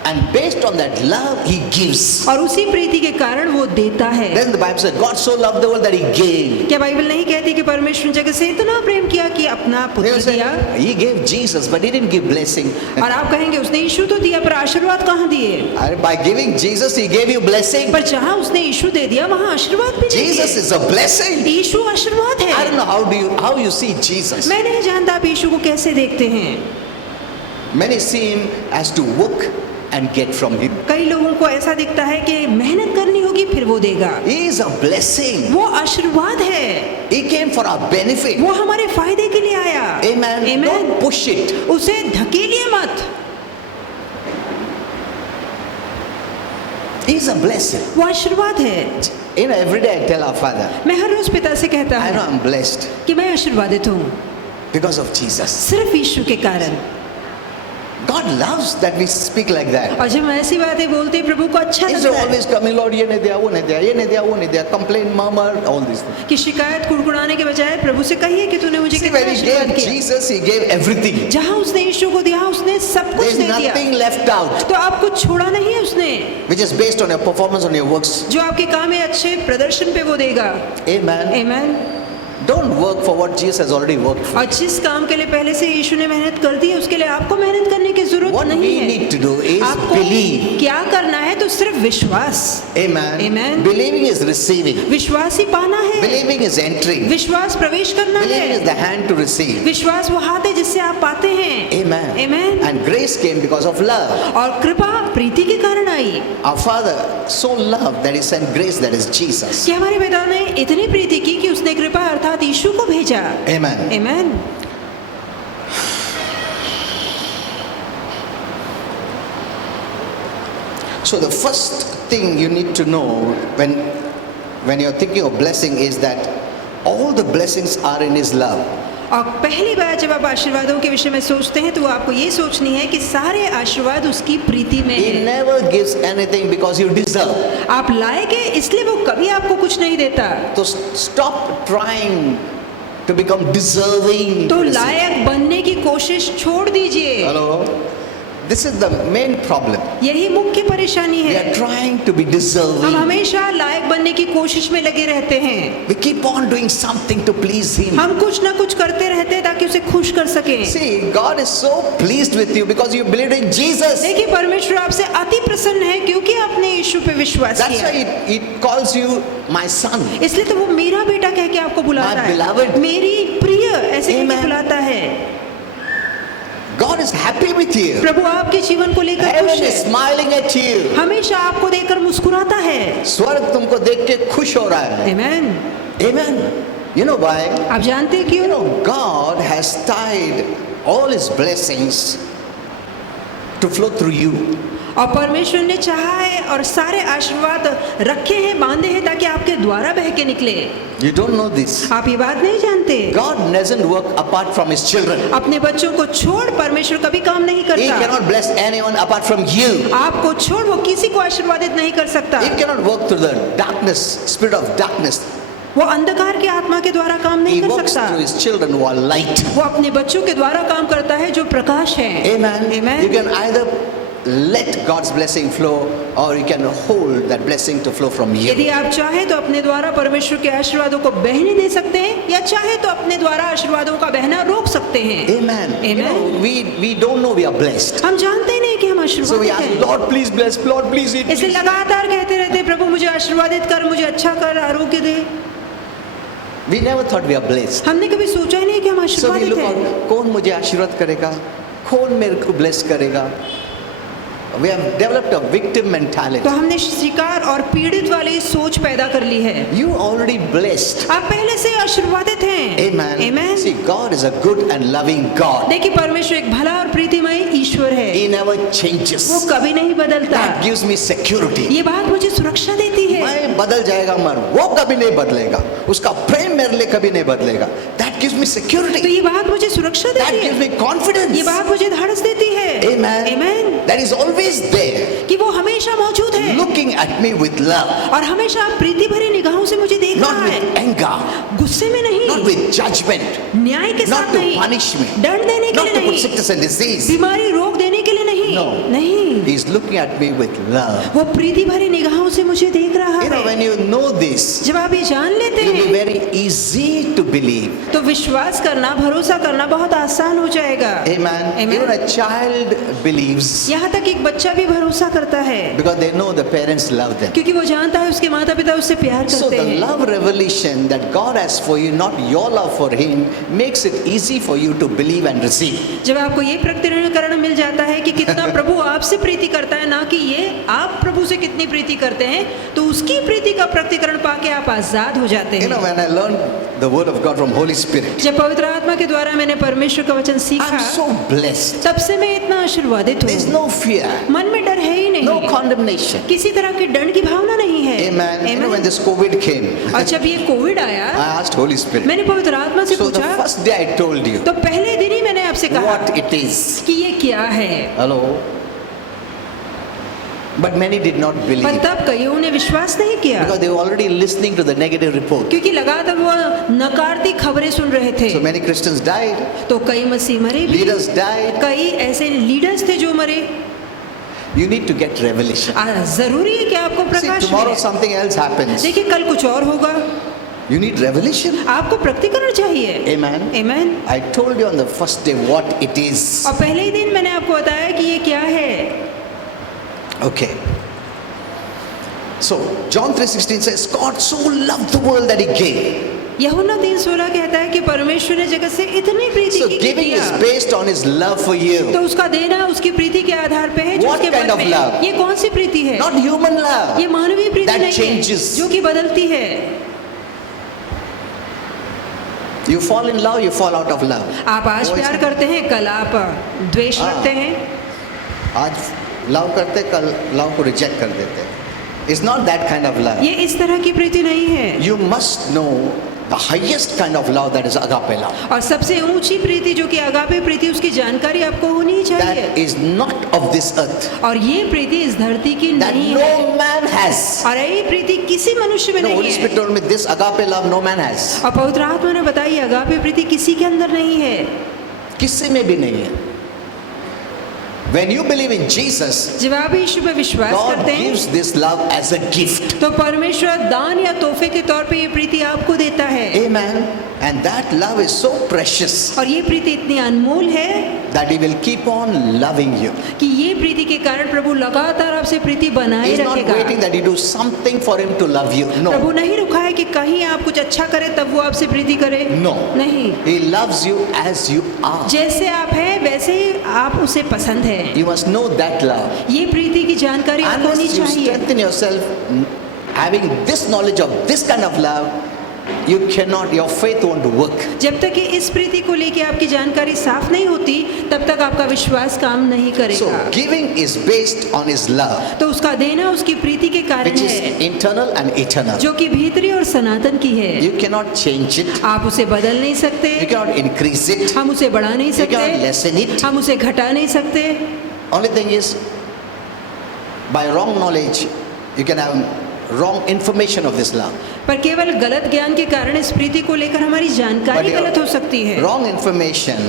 And based on that love, He gives. और उसी प्रीति के कारण वो देता है। Then the Bible says, God so loved the world that He gave. क्या बाइबल नहीं कहती कि परमेश्वर ने जगत से इतना प्रेम किया कि अपना They पुत्र will say, दिया? He gave Jesus, but He didn't give blessing. और आप कहेंगे उसने यीशु तो दिया पर आशीर्वाद कहाँ दिए? By giving Jesus, He gave you blessing. पर जहाँ उसने यीशु दे दिया वहाँ आशीर्वाद भी नहीं Jesus दिए। is a blessing. यीशु आशीर्वाद I don't है। know how you see Jesus. मैं नहीं जानता आप यीशु को कैसे देखते हैं। Many see Him as to work and get from Him. कई लोगों को ऐसा दिखता है कि मेहनत करनी होगी फिर वो देगा। He is a blessing. वो आशीर्वाद है, He came for our benefit. वो हमारे फायदे के लिए आया। Amen. Amen। Don't push it. उसे धकेलिए मत, He is a blessing. वो आशीर्वाद है। You know, every day I tell our Father, मैं हर रोज पिता से कहता I know हूँ I'm blessed कि मैं आशीर्वादित हूँ because of Jesus. सिर्फ यीशु के कारण। God loves that we speak like that. और जब हम ऐसी बातें बोलते हैं प्रभु को अच्छा Instead of लगता है always coming, Lord, ये नहीं दिया, वो नहीं दिया, ये नहीं दिया, वो नहीं दिया, complain, murmur, all these things. कि शिकायत कुड़कुड़ाने के बजाय प्रभु से कहिए कि तूने मुझे See, कितना when He आशीर्वाद gave किया। Jesus, He gave everything. जहाँ उसने यीशु को दिया उसने सब कुछ There's दे दिया, nothing left out, तो आप कुछ छोड़ा नहीं है उसने। which is based on your performance, on your works. जो आपके काम है अच्छे प्रदर्शन पे वो देगा। Amen. Amen. Don't work for what Jesus has already worked for. और जिस काम के लिए पहले से यीशु ने मेहनत कर दी है उसके लिए आपको मेहनत करने की जरूरत What नहीं we है। need to do is आपको believe. क्या करना है तो सिर्फ विश्वास। Amen. Amen. Believing is receiving. विश्वास ही पाना है, Believing is entering. विश्वास प्रवेश करना Believing is है, the hand to receive. विश्वास वो हाथ है जिससे आप पाते हैं। Amen. Amen. And grace came because of love. और कृपा प्रीति के कारण आई Our Father so loved that He sent grace, that is Jesus. कि हमारे पिता ने इतनी प्रीति की कि उसने कृपा अर्थात यीशु को भेजा। Amen. Amen. So the first thing you need to know when you're thinking of blessing is that all the blessings are in His love. और पहली बार जब आप आशीर्वादों के विषय में सोचते हैं तो आपको ये सोचनी है कि सारे आशीर्वाद उसकी प्रीति में He है। never gives anything because you deserve. आप लायक हैं इसलिए वो कभी आपको कुछ नहीं देता। So stop trying to become deserving. तो to receive. लायक बनने की कोशिश छोड़ दीजिए। Hello. This is the main problem. यही मुख्य परेशानी We है। are trying to be हम deserving. हमेशा लायक बनने की कोशिश में लगे रहते हैं। We keep on doing something to please Him. हम कुछ ना कुछ करते रहते हैं ताकि उसे खुश कर सकें। See, God is so pleased with you because you believed in Jesus. देखिए परमेश्वर आपसे अति प्रसन्न है क्योंकि आपने यीशु पे विश्वास That's किया। why He calls you my son. इसलिए तो वो मेरा बेटा कह के आपको बुलाता My है, beloved. मेरी प्रिय ऐसे कह के Amen. बुलाता है। God is happy with you. प्रभु आपके जीवन को लेकर Heaven खुश is है, smiling at you. हमेशा आपको देखकर मुस्कुराता है। स्वर्ग तुमको देख के खुश हो रहा है. आमेन। Amen. You know why? आप जानते हैं You क्यों? know, God has tied all His blessings to flow through you. और परमेश्वर ने चाहा है और सारे आशीर्वाद रखे हैं, बांधे हैं ताकि आपके द्वारा बह के निकले। You don't know this. आप ये बात नहीं जानते। God doesn't work apart from His children. अपने बच्चों को छोड़ परमेश्वर कभी काम नहीं He करता। cannot bless anyone apart from you. आपको छोड़ वो किसी को आशीर्वादित नहीं कर सकता। He cannot work through the darkness, spirit of darkness. वो अंधकार की आत्मा के द्वारा काम नहीं He कर works सकता। through His children who are light. वो अपने बच्चों के द्वारा काम करता है जो प्रकाश है। Amen. Amen. You can either let God's blessing flow or you can hold that blessing to flow from you. यदि आप चाहे तो अपने द्वारा परमेश्वर के आशीर्वादों को बहने दे सकते हैं या चाहे तो अपने द्वारा आशीर्वादों का बहना रोक सकते हैं। Amen. You Amen. know, we don't know we are blessed. हम जानते ही नहीं कि हम So we आशीर्वादित ask, हैं। Lord, please bless, Lord, please eat. इसलिए लगातार कहते रहते हैं, प्रभु मुझे आशीर्वादित कर, मुझे अच्छा कर, आरोग्य दे। We never thought we are blessed. हमने कभी सोचा ही नहीं कि हम So we आशीर्वादित look हैं। out, कौन मुझे आशीर्वाद करेगा, कौन मेरे को bless करेगा. We have developed a victim mentality. तो हमने शिकार और पीड़ित वाली सोच पैदा कर ली है। You already blessed. आप पहले से आशीर्वादित हैं। Amen. Amen. See, God is a good and loving God. देखिए परमेश्वर एक भला और प्रीतिमय ईश्वर है। He never changes. वो कभी नहीं बदलता। That gives me security. ये बात मुझे सुरक्षा देती है। मैं बदल जाएगा मर, वो कभी नहीं बदलेगा. उसका प्रेम मेरे लिए कभी नहीं बदलेगा. That gives me तो security. ये बात मुझे सुरक्षा That देती gives है। me confidence. ये बात मुझे धाड़स देती है। Amen. Amen. That is always there, कि वो हमेशा मौजूद है looking at me with love, और हमेशा प्रीति भरी निगाहों से मुझे देख not रहा है। with anger, गुस्से में नहीं, not with judgment, न्याय के not साथ to नहीं, punish me, दंड देने के not लिए to put नहीं, sickness and disease. बीमारी रोग देने के लिए नहीं, No. नहीं, He is looking at me with love. वो प्रीति भरी निगाहों से मुझे देख रहा You know, है। when you know this, जब आप ये जान लेते it will be हैं very easy to believe. तो विश्वास करना, भरोसा करना बहुत आसान हो जाएगा। Amen. Amen. Even a child believes यहाँ तक एक बच्चा भी भरोसा करता है because they know the parents love them. क्योंकि वो जानता है उसके माता पिता उससे प्यार So करते the हैं। love revelation that God has for you, not your love for Him, makes it easy for you to believe and receive. जब आपको ये प्रकटीकरण मिल जाता है कि कितना प्रभु आपसे प्रीति करता है, ना कि ये आप प्रभु से कितनी प्रीति करते हैं, तो उसकी प्रीति का प्रकटीकरण पाके आप आजाद हो जाते You know, हैं। when I learned the word of God from Holy Spirit, जब पवित्र आत्मा के द्वारा मैंने परमेश्वर का वचन I'm सीखा, so blessed. तब से मैं इतना आशीर्वादित There's हूँ। no fear, मन में डर है ही no नहीं, condemnation. किसी तरह की दंड की भावना नहीं है। Amen. You know, when Amen. this COVID came, और जब ये कोविड I आया, asked Holy Spirit. मैंने पवित्र आत्मा से So the पूछा, first day I told you तो पहले दिन ही मैंने आपसे कहा what it is. कि ये क्या है, Hello? But many did not पर believe तब कईयों ने विश्वास नहीं किया because they were already listening to the negative report. क्योंकि लगातार वो नकारती खबरें सुन रहे थे। So many Christians died, तो कई मसीह मरे भी, leaders died. कई ऐसे लीडर्स थे जो मरे। You need to get revelation. जरूरी है कि आपको See, प्रकाश tomorrow मिले। something else happens. देखिए कल कुछ और होगा, You need revelation. आपको प्रकटीकरण चाहिए। Amen. Amen. I told you on the first day what it is. और पहले ही दिन मैंने आपको बताया कि ये क्या है। Okay. So John 3:16 says, God so loved the world that He gave. यूहन्ना 3:16 कहता है कि परमेश्वर ने जगत से इतनी प्रीति So की कि giving दिया। is based on His love for तो you, उसका देना उसकी प्रीति के आधार पे है जो What उसके kind मन of में है। love? ये कौन सी प्रीति है? not human love. ये मानवीय प्रीति That नहीं changes. है जो कि बदलती है। You fall in love, you fall out of love. आप आज वो प्यार ऐसा- करते हैं, कल आप द्वेष हाँ। रखते हैं। आज लव करते, कल लव को रिजेक्ट कर देते. It's not that kind of love. ये इस तरह की प्रीति नहीं है। You must know the highest kind of love, that is agape love. और सबसे ऊंची प्रीति जो कि अगापे प्रीति, उसकी जानकारी आपको होनी ही चाहिए। That is not of this earth. और ये प्रीति इस धरती की That नहीं है, no man has. और ये प्रीति किसी मनुष्य में The नहीं Holy Spirit है। told me this agape love no man has. और पवित्र आत्मा ने बताई अगापे प्रीति किसी के अंदर नहीं है। किसी में भी नहीं है. When you believe in Jesus, जब आप यीशु पे विश्वास God करते हैं gives this love as a gift. तो परमेश्वर दान या तोहफे के तौर पे ये प्रीति आपको देता है। Amen. And that love is so precious और ये प्रीति इतनी अनमोल है that He will keep on loving you. कि ये प्रीति के कारण प्रभु लगातार आपसे प्रीति बनाए He's not रखेगा। waiting that you do something for Him to love you. Prabhu No. नहीं रुका है कि कहीं आप कुछ अच्छा करें तब वो आपसे प्रीति करे। No. नहीं, He loves you as you are. जैसे आप हैं वैसे ही आप उसे पसंद है। You must know that love. ये प्रीति की जानकारी आपको होनी Unless you चाहिए। strengthen yourself, having this knowledge of this kind of love, you cannot, your faith won't work. जब तक कि इस प्रीति को लेके आपकी जानकारी साफ नहीं होती तब तक आपका विश्वास काम नहीं So करेगा। giving is based on His love, तो उसका देना उसकी प्रीति के कारण which is है internal and eternal. जो कि भीतरी और सनातन की है। You cannot change it. आप उसे बदल नहीं सकते, You cannot increase it. हम उसे बढ़ा नहीं You cannot सकते, lessen it. हम उसे घटा नहीं सकते। Only thing is, by wrong knowledge, you can have wrong information of this love. पर केवल गलत ज्ञान के कारण इस प्रीति को लेकर हमारी जानकारी But गलत हो सकती है। wrong information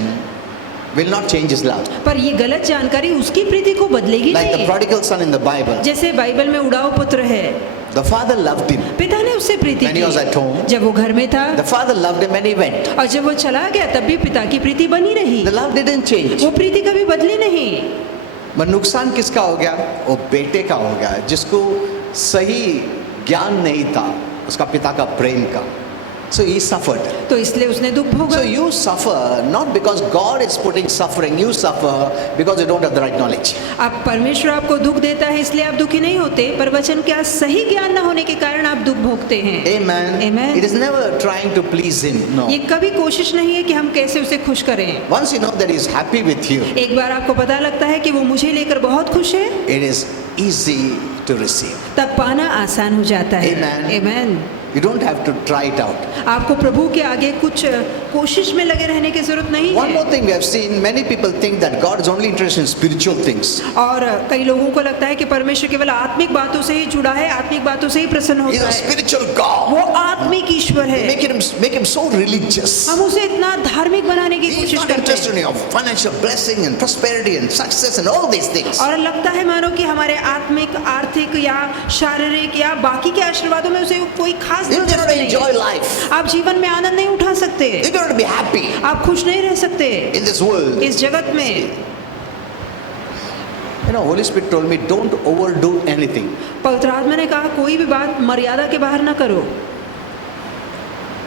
will not change His love. पर ये गलत जानकारी उसकी प्रीति को बदलेगी Like the नहीं। prodigal son in the Bible, जैसे बाइबल में उड़ाऊ पुत्र है, the father loved him. पिता ने उससे प्रीति When he was at home, की जब वो घर में था, the father loved him when he went. और जब वो चला गया तब भी पिता की प्रीति बनी रही। The love didn't change. वो प्रीति कभी बदली नहीं। पर नुकसान किसका हो गया? वो बेटे का हो गया, जिसको सही ज्ञान नहीं था उसका पिता का प्रेम का. So he suffered. तो इसलिए उसने दुख भोगा। So you suffer not because God is putting suffering. You suffer because you don't have the right knowledge. अब परमेश्वर आपको दुख देता है इसलिए आप दुखी नहीं होते, पर वचन का सही ज्ञान न होने के कारण आप दुख भोगते हैं। Amen. Amen. It is never trying to please Him. No. ये कभी कोशिश नहीं है कि हम कैसे उसे खुश करें। Once you know that He is happy with you, एक बार आपको पता लगता है कि वो मुझे लेकर बहुत खुश है, it is easy to receive. तब पाना आसान हो जाता है। Amen. Amen. You don't have to try it out. आपको प्रभु के आगे कुछ कोशिश में लगे रहने की जरूरत नहीं One more है। thing we have seen, many people think that God is only interested in spiritual things. और कई लोगों को लगता है कि परमेश्वर केवल आत्मिक बातों से ही जुड़ा है, आत्मिक बातों से ही प्रसन्न He's होता a है। spiritual God. वो आत्मिक ईश्वर है। Make him so religious. हम उसे इतना धार्मिक बनाने की He's कोशिश not करते interested हैं in your financial blessing and prosperity and success and all these things. और लगता है मानो कि हमारे आत्मिक, आर्थिक या शारीरिक या बाकी के आशीर्वादों में उसे कोई खास You cannot दिलचस्पी नहीं enjoy है। life. आप जीवन में आनंद नहीं उठा सकते, You cannot be happy आप खुश नहीं रह सकते in this world. इस जगत में। You know, Holy Spirit told me, don't overdo anything. पवित्र आत्मा ने कहा कोई भी बात मर्यादा के बाहर ना करो।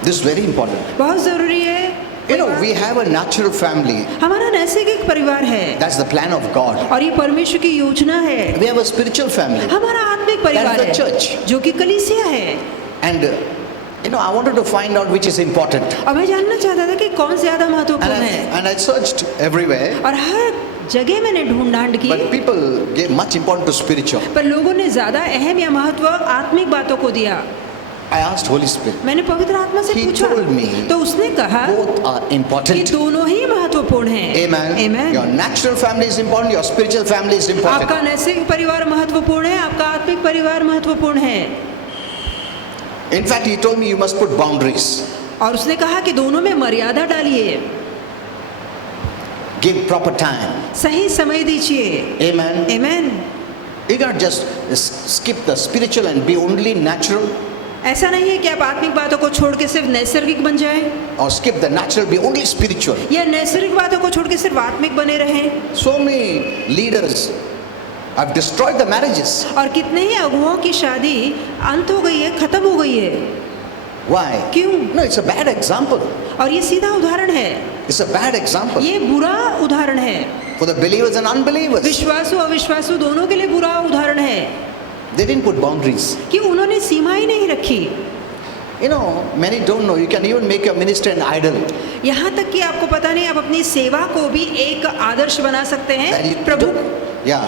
This is very important. बहुत जरूरी है। You know, we have a natural family. हमारा नैसर्गिक परिवार है That's the plan of God. और ये परमेश्वर की योजना है। We have a spiritual family. हमारा आत्मिक परिवार That's the है church. जो कि कलीसिया है। And, you know, I wanted to find out which is important. और मैं जानना चाहता था कि कौन ज्यादा महत्वपूर्ण है, And I searched everywhere. और हर जगह मैंने ढूंढ ढांड की, But people gave much importance to spiritual. पर लोगों ने ज्यादा अहम या महत्व आत्मिक बातों को दिया। I asked Holy Spirit. मैंने पवित्र आत्मा से He पूछा told me तो उसने कहा Both are कि important. दोनों ही महत्वपूर्ण हैं। Amen. Amen. Your natural family is important. Your spiritual family is important. आपका नैसर्गिक परिवार महत्वपूर्ण है, आपका आत्मिक परिवार महत्वपूर्ण है। In fact, he told me you must put boundaries. और उसने कहा कि दोनों में मर्यादा डालिए, Give proper time. सही समय दीजिए। Amen. Amen. You cannot just skip the spiritual and be only natural, ऐसा नहीं है कि आप आत्मिक बातों को छोड़ के सिर्फ नैसर्गिक बन जाएं, or skip the natural, be only spiritual. या नैसर्गिक बातों को छोड़ के सिर्फ आत्मिक बने रहें। So many leaders have destroyed the marriages. और कितने ही अगुओं की शादी अंत हो गई है, खत्म हो गई है। Why? क्यों? No, it's a bad example. और ये सीधा उदाहरण है, It's a bad example ये बुरा उदाहरण है। for the believers and unbelievers. विश्वासु अविश्वासु दोनों के लिए बुरा उदाहरण है They didn't put boundaries. कि उन्होंने सीमाएं नहीं रखी। You know, many don't know. You can even make your minister an idol. यहाँ तक कि आपको पता नहीं, आप अपनी सेवा को भी एक आदर्श बना सकते That हैं, you प्रभु don't- Yeah.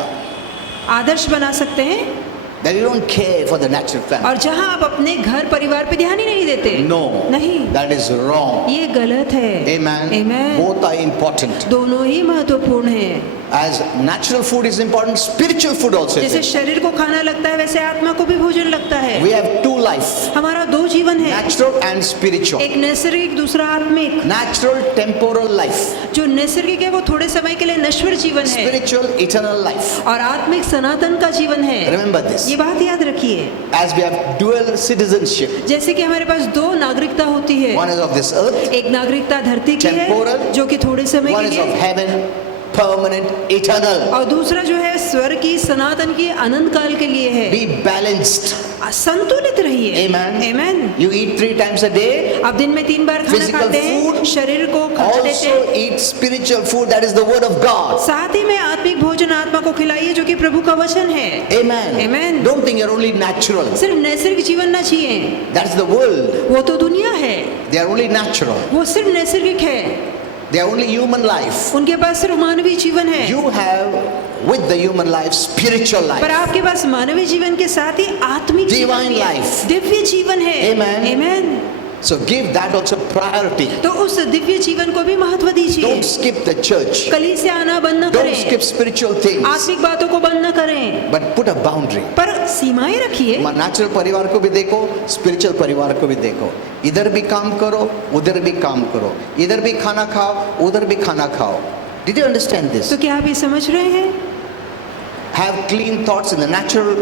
आदर्श बना सकते हैं। that you don't care for the natural family. और जहां आप अपने घर परिवार पे ध्यान ही नहीं देते, No, नहीं, that is wrong. ये गलत है। Amen. Amen. Both are important. दोनों ही महत्वपूर्ण है। As natural food is important, spiritual food also is जैसे important. शरीर को खाना लगता है वैसे आत्मा को भी भोजन लगता है। We have two life, हमारा दो जीवन है, natural and spiritual. एक नैसर्गिक दूसरा आत्मिक। Natural temporal life, जो नैसर्गिक है वो थोड़े समय के लिए नश्वर जीवन है spiritual eternal life. और आत्मिक सनातन का जीवन है। Remember this. ये बात याद रखिए। As we have dual citizenship, जैसे कि हमारे पास दो नागरिकता होती है, one is of this earth, एक नागरिकता धरती की है Temporal, जो कि थोड़े समय one के is of लिए, heaven, permanent, eternal. और दूसरा जो है स्वर्ग की सनातन की अनंत काल के लिए है। Be balanced. संतुलित रहिए। Amen. Amen. You eat 3 times a day. आप दिन में 3 बार खाना Physical खाते हैं, food. शरीर को खाना देते हैं, Also eat spiritual food, that is the word of God. साथ ही में आत्मिक भोजन आत्मा को खिलाइए जो कि प्रभु का वचन है। Amen. Amen. Don't think you're only natural. सिर्फ नैसर्गिक जीवन ना जिए, That's the world. वो तो दुनिया है, They are only natural. वो सिर्फ नैसर्गिक है, They are only human life. उनके पास सिर्फ मानवीय जीवन है। You have with the human life spiritual पर life. आपके पास मानवीय जीवन के साथ ही आत्मिक जीवन Divine भी है, life. दिव्य जीवन है। Amen. Amen. So give that also priority. तो उस दिव्य जीवन को भी महत्व दीजिए। Don't skip the church. कलीसिया से आना बंद न Don't करें, skip spiritual things. आत्मिक बातों को बंद न करें, But put a boundary. पर सीमाएं रखिए। नेचुरल परिवार को भी देखो, स्पिरिचुअल परिवार को भी देखो। इधर भी काम करो, उधर भी काम करो, इधर भी खाना खाओ, उधर भी खाना खाओ। Did you understand this? तो क्या आप ये समझ रहे हैं? Have clean thoughts in the natural,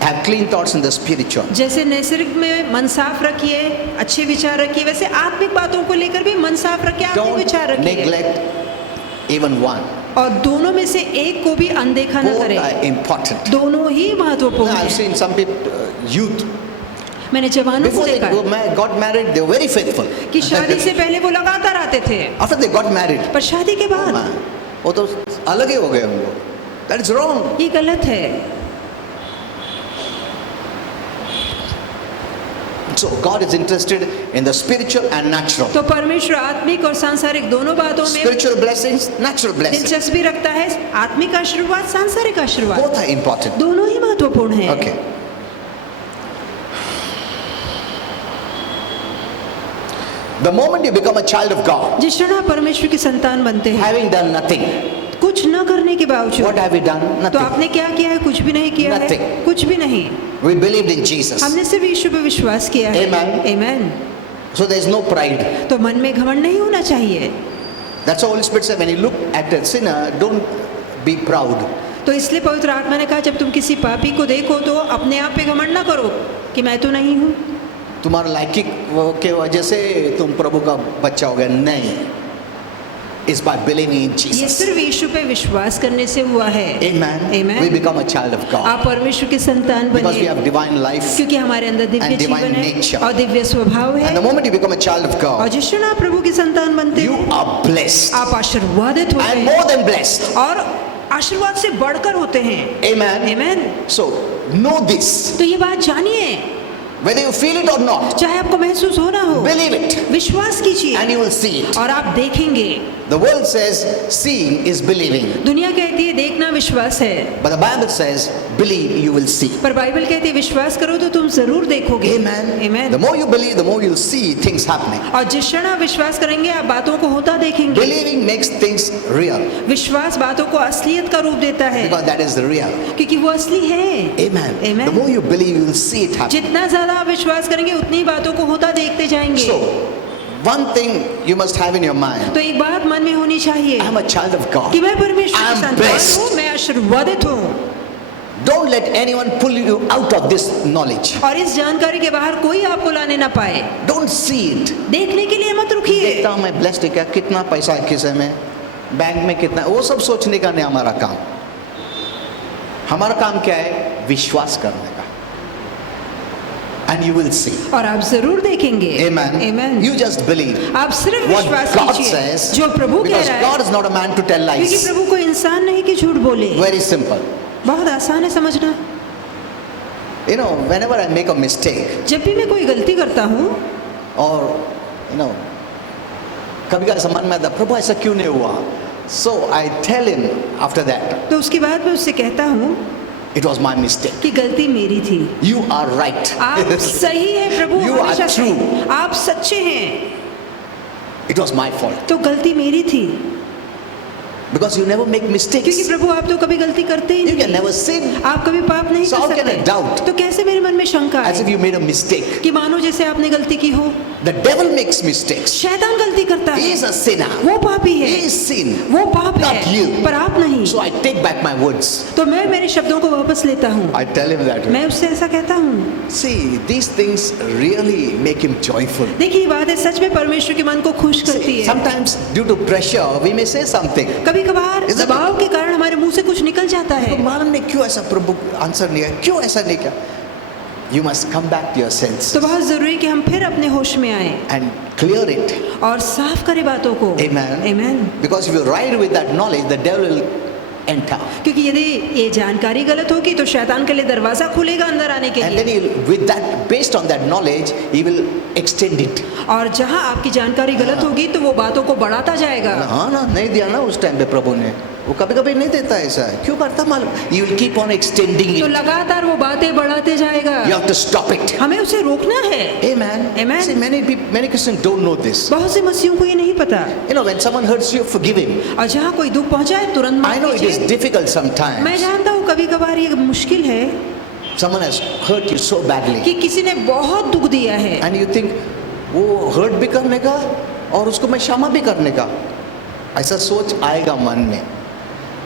have clean thoughts in the spiritual. जैसे नैसर्गिक में मन साफ रखिए, अच्छे विचार रखिए, वैसे आत्मिक बातों को लेकर भी मन साफ रखिए, आत्मिक विचार Don't रखिए, neglect even one. और दोनों में से एक को भी अनदेखा न Both करें। are important. दोनों ही महत्वपूर्ण I've हैं। seen some people, youth, मैंने जवानों को before they देखा है got married, they were very faithful. कि शादी से पहले वो लगातार आते थे, After they got married, पर शादी के oh बाद man, वो तो अलग ही हो गए हम लोग. That is wrong. ये गलत है। So God is interested in the spiritual and natural. तो परमेश्वर आत्मिक और सांसारिक दोनों बातों में Spiritual blessings, natural blessings. दिलचस्पी रखता है। आत्मिक आशीर्वाद, सांसारिक आशीर्वाद, Both are important. दोनों ही महत्वपूर्ण हैं। Okay. The moment you become a child of God, जिस क्षण आप परमेश्वर की संतान बनते हैं, having done nothing, कुछ न करने के बावजूद, what have we done? तो Nothing. आपने क्या किया है? कुछ भी नहीं किया है, Nothing. कुछ भी नहीं। We believed in Jesus. हमने सिर्फ यीशु पे विश्वास किया है। Amen. Amen. So there is no pride. तो मन में घमंड नहीं होना चाहिए। That's why Holy Spirit said, when you look at a sinner, don't be proud. तो इसलिए पवित्र आत्मा ने कहा जब तुम किसी पापी को देखो तो अपने आप पे घमंड ना करो कि मैं तो नहीं हूँ, तुम्हारा लायकी के वजह से तुम प्रभु का बच्चा हो गया, नहीं. It's by believing in ये Jesus. सिर्फ यीशु पे विश्वास करने से हुआ है। Amen. Amen. We become a child of God. आप परमेश्वर की संतान Because we बने have divine life. क्योंकि हमारे अंदर दिव्य and divine जीवन है nature. और दिव्य स्वभाव है। And the moment you become a child of और God, जिस क्षण आप प्रभु की संतान बनते you हैं, are blessed. आप आशीर्वादित होते And हैं more than blessed. और आशीर्वाद से बढ़कर होते हैं। Amen. Amen. So, know this. तो ये बात जानिए, Whether you feel it or not, चाहे आपको महसूस हो ना हो, believe it. विश्वास कीजिए And you will see it. और आप देखेंगे। The world says, seeing is believing. दुनिया कहती है देखना विश्वास है, But the Bible says, believe, you will see. पर बाइबल कहती है विश्वास करो तो तुम जरूर देखोगे। Amen. Amen. The more you believe, the more you'll see things happening. और जिस क्षण आप विश्वास करेंगे आप बातों को होता देखेंगे। Believing makes things real. विश्वास बातों को असलियत का रूप देता है Because that is the real. क्योंकि वो असली है। Amen. Amen. The more you believe, you will see it happen. जितना ज्यादा आप विश्वास करेंगे उतनी बातों को होता देखते जाएंगे। So, one thing you must have in your mind. तो एक बात मन में होनी चाहिए I am a child of God. कि मैं परमेश्वर I की am संतान blessed. हूँ, मैं आशीर्वादित हूँ। Don't let anyone pull you out of this knowledge. और इस जानकारी के बाहर कोई आपको लाने ना पाए। Don't see it. देखने के लिए मत रुकिए। देखता हूँ मैं ब्लेस्ड क्या, कितना पैसा है खिसे में, बैंक में कितना, वो सब सोचने का नहीं हमारा काम. हमारा काम क्या है? विश्वास करने का. And you will see. और आप जरूर देखेंगे। Amen. Amen. You just believe आप सिर्फ what विश्वास God कीजिए says. जो प्रभु कह Because रहा है, God is not a man to tell क्योंकि lies. प्रभु को इंसान नहीं कि झूठ बोले। Very simple. बहुत आसान है समझना। You know, whenever I make a mistake, जब भी मैं कोई गलती करता हूँ or you know, कभी कभी समझ में आता प्रभु ऐसा क्यों नहीं हुआ. So I tell him after that, तो उसके बाद मैं उससे कहता हूँ It was my mistake. कि गलती मेरी थी। You are right. आप सही है प्रभु, You are हमेशा सही। true. आप सच्चे हैं। It was my fault. तो गलती मेरी थी, Because you never make क्योंकि mistakes. प्रभु आप तो कभी गलती करते ही You नहीं। can never sin. आप कभी पाप नहीं So how कर can I सकते। doubt? तो कैसे मेरे मन में शंका As if है you made a mistake. कि मानो जैसे आपने गलती की हो। The devil makes mistakes. शैतान गलती करता He है, is a sinner. वो पापी He है, is sin. वो पाप Not है, you. पर आप नहीं। So I take back my words. तो मैं मेरे शब्दों को वापस लेता हूँ, I tell him that way. मैं उससे ऐसा कहता हूँ। See, these things really make him joyful. देखिए ये बात है सच में परमेश्वर के मन को खुश करती See, है। sometimes due to pressure we may say something. कभी कभार Isn't it? दबाव के कारण हमारे मुंह से कुछ निकल जाता तो है। मालूम नहीं क्यों ऐसा प्रभु आंसर नहीं है, क्यों ऐसा नहीं किया? You must come back to your senses तो बहुत जरूरी है कि हम फिर अपने होश में आए and clear it. और साफ करें बातों को। Amen. Amen. Because if you ride with that knowledge, the devil will enter. क्योंकि यदि ये जानकारी गलत होगी तो शैतान के लिए दरवाजा खुलेगा अंदर आने के And लिए। then he'll, with that, based on that knowledge, he will extend it. और जहां आपकी जानकारी गलत होगी तो वो बातों को बढ़ाता जाएगा। हाँ ना, नहीं दिया ना उस टाइम पे प्रभु ने, वो कभी कभी नहीं देता ऐसा, क्यों करता मालूम? You will keep on extending तो it. लगातार वो बातें बढ़ाते जाएगा। You have to stop it. हमें उसे रोकना है। Amen. Amen. See, many Christians don't know this. बहुत से मसीहों को ये नहीं पता। You know, when someone hurts you, forgive him. और जहाँ कोई दुख पहुंचाए तुरंत I know माफ it is कीजिए। difficult मैं sometimes. जानता हूँ कभी कभार ये मुश्किल है Someone has hurt you so badly, कि किसी ने बहुत दुख दिया है and you think वो hurt भी करने का और उसको मैं क्षमा भी करने का, ऐसा सोच आएगा मन में.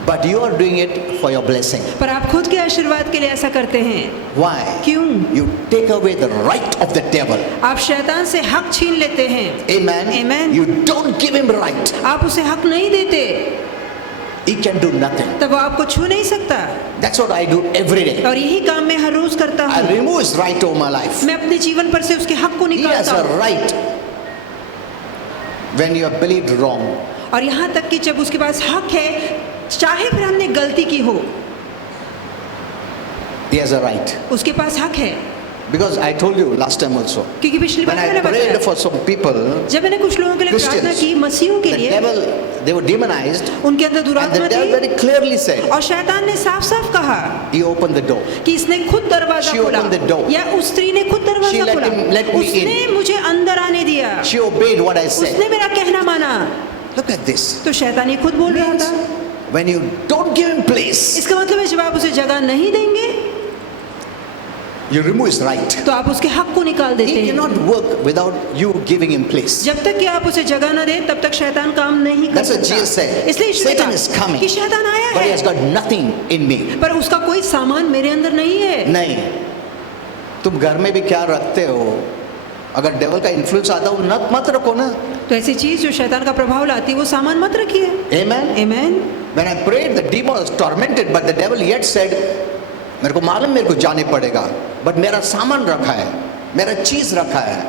But you are doing it for your blessing. पर आप खुद के आशीर्वाद के लिए ऐसा करते हैं। Why? क्यों? You take away the right of the devil. आप शैतान से हक छीन लेते हैं। Amen. Amen. You don't give him right. आप उसे हक नहीं देते, He can do nothing. तब वो आपको छू नहीं सकता। That's what I do every day. और यही काम मैं हर रोज करता I हूँ। remove his right over my life. मैं अपने जीवन पर से उसके हक को He has निकालता a हूँ। right when you have believed wrong. और यहाँ तक कि जब उसके पास हक है, चाहे फिर हमने गलती की हो, He has a right. उसके पास हक है। Because I told you last time also, क्योंकि पिछली बार when मैंने I prayed बताया, for some people, जब मैंने कुछ लोगों के लिए प्रार्थना Christians, की मसीहों के the लिए, devil, they were demonized, उनके अंदर and the दुरात्मा devil थी very clearly said, और शैतान ने साफ साफ कहा he opened the door. कि इसने खुद दरवाजा She खोला opened the door. या उस स्त्री ने खुद She दरवाजा let खोला, let me उसने in. मुझे अंदर आने दिया, She obeyed what I said. उसने मेरा कहना माना। Look at this. तो शैतान ये खुद बोल रहा था। When you don't give him place, इसका मतलब है जब आप उसे जगह नहीं देंगे you remove his right. तो आप उसके हक को निकाल देते He हैं। cannot work without you giving him place. जब तक कि आप उसे जगह न दें तब तक शैतान काम नहीं कर That's what Jesus सकता। said. इसलिए यीशु ने Satan कहा is coming, कि शैतान आया but he has है, got nothing in me. पर उसका कोई सामान मेरे अंदर नहीं है। नहीं, तुम घर में भी क्या रखते हो? अगर डेवल का इन्फ्लुएंस आता हो मत रखो ना. तो ऐसी चीज जो शैतान का प्रभाव लाती है वो सामान मत रखिए। Amen. आमीन। When I prayed, the demon was tormented, but the devil yet said, मेरे को मालूम मेरे को जाने पड़ेगा, but मेरा सामान रखा है, मेरा चीज रखा है,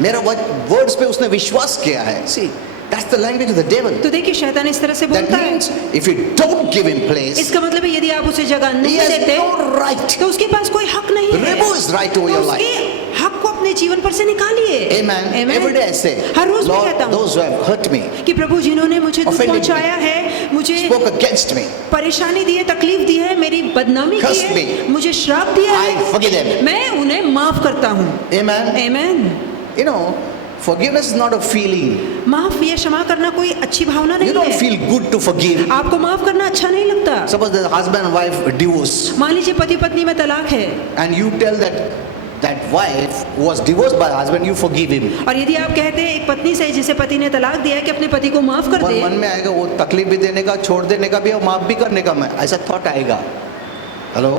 मेरा वर्ड्स पे उसने विश्वास किया है. See, that's the language of the devil. तो देखिए शैतान इस तरह से That बोलता है। means if you don't give him place, इसका मतलब है यदि आप उसे जगह he नहीं has देते no right. तो उसके पास कोई हक नहीं है। Remove his right over तो your उसके life. हक को अपने जीवन पर से निकालिए। Amen. Amen. Every day I say, हर रोज मैं Lord, कहता हूँ those who have hurt me, कि प्रभु जिन्होंने मुझे दुख offended me, पहुंचाया है, मुझे spoke against me, परेशानी दी है, तकलीफ दी है, मेरी बदनामी की Cursed me. है, मुझे श्राप दिया I है, forgive them. मैं उन्हें माफ करता हूँ। Amen. आमीन। You know, forgiveness is not a feeling. माफ या क्षमा करना कोई अच्छी भावना You नहीं don't है। feel good to forgive. आपको माफ करना अच्छा नहीं लगता। Suppose the husband and wife divorce, मान लीजिए पति पत्नी में तलाक है and you tell that wife who was divorced by husband, you forgive him. और यदि आप कहते हैं एक पत्नी से जिसे पति ने तलाक दिया है कि अपने पति को माफ कर दे, मन में आएगा वो तकलीफ भी देने का, छोड़ देने का भी और माफ भी करने का, मैं ऐसा थॉट आएगा. हेलो,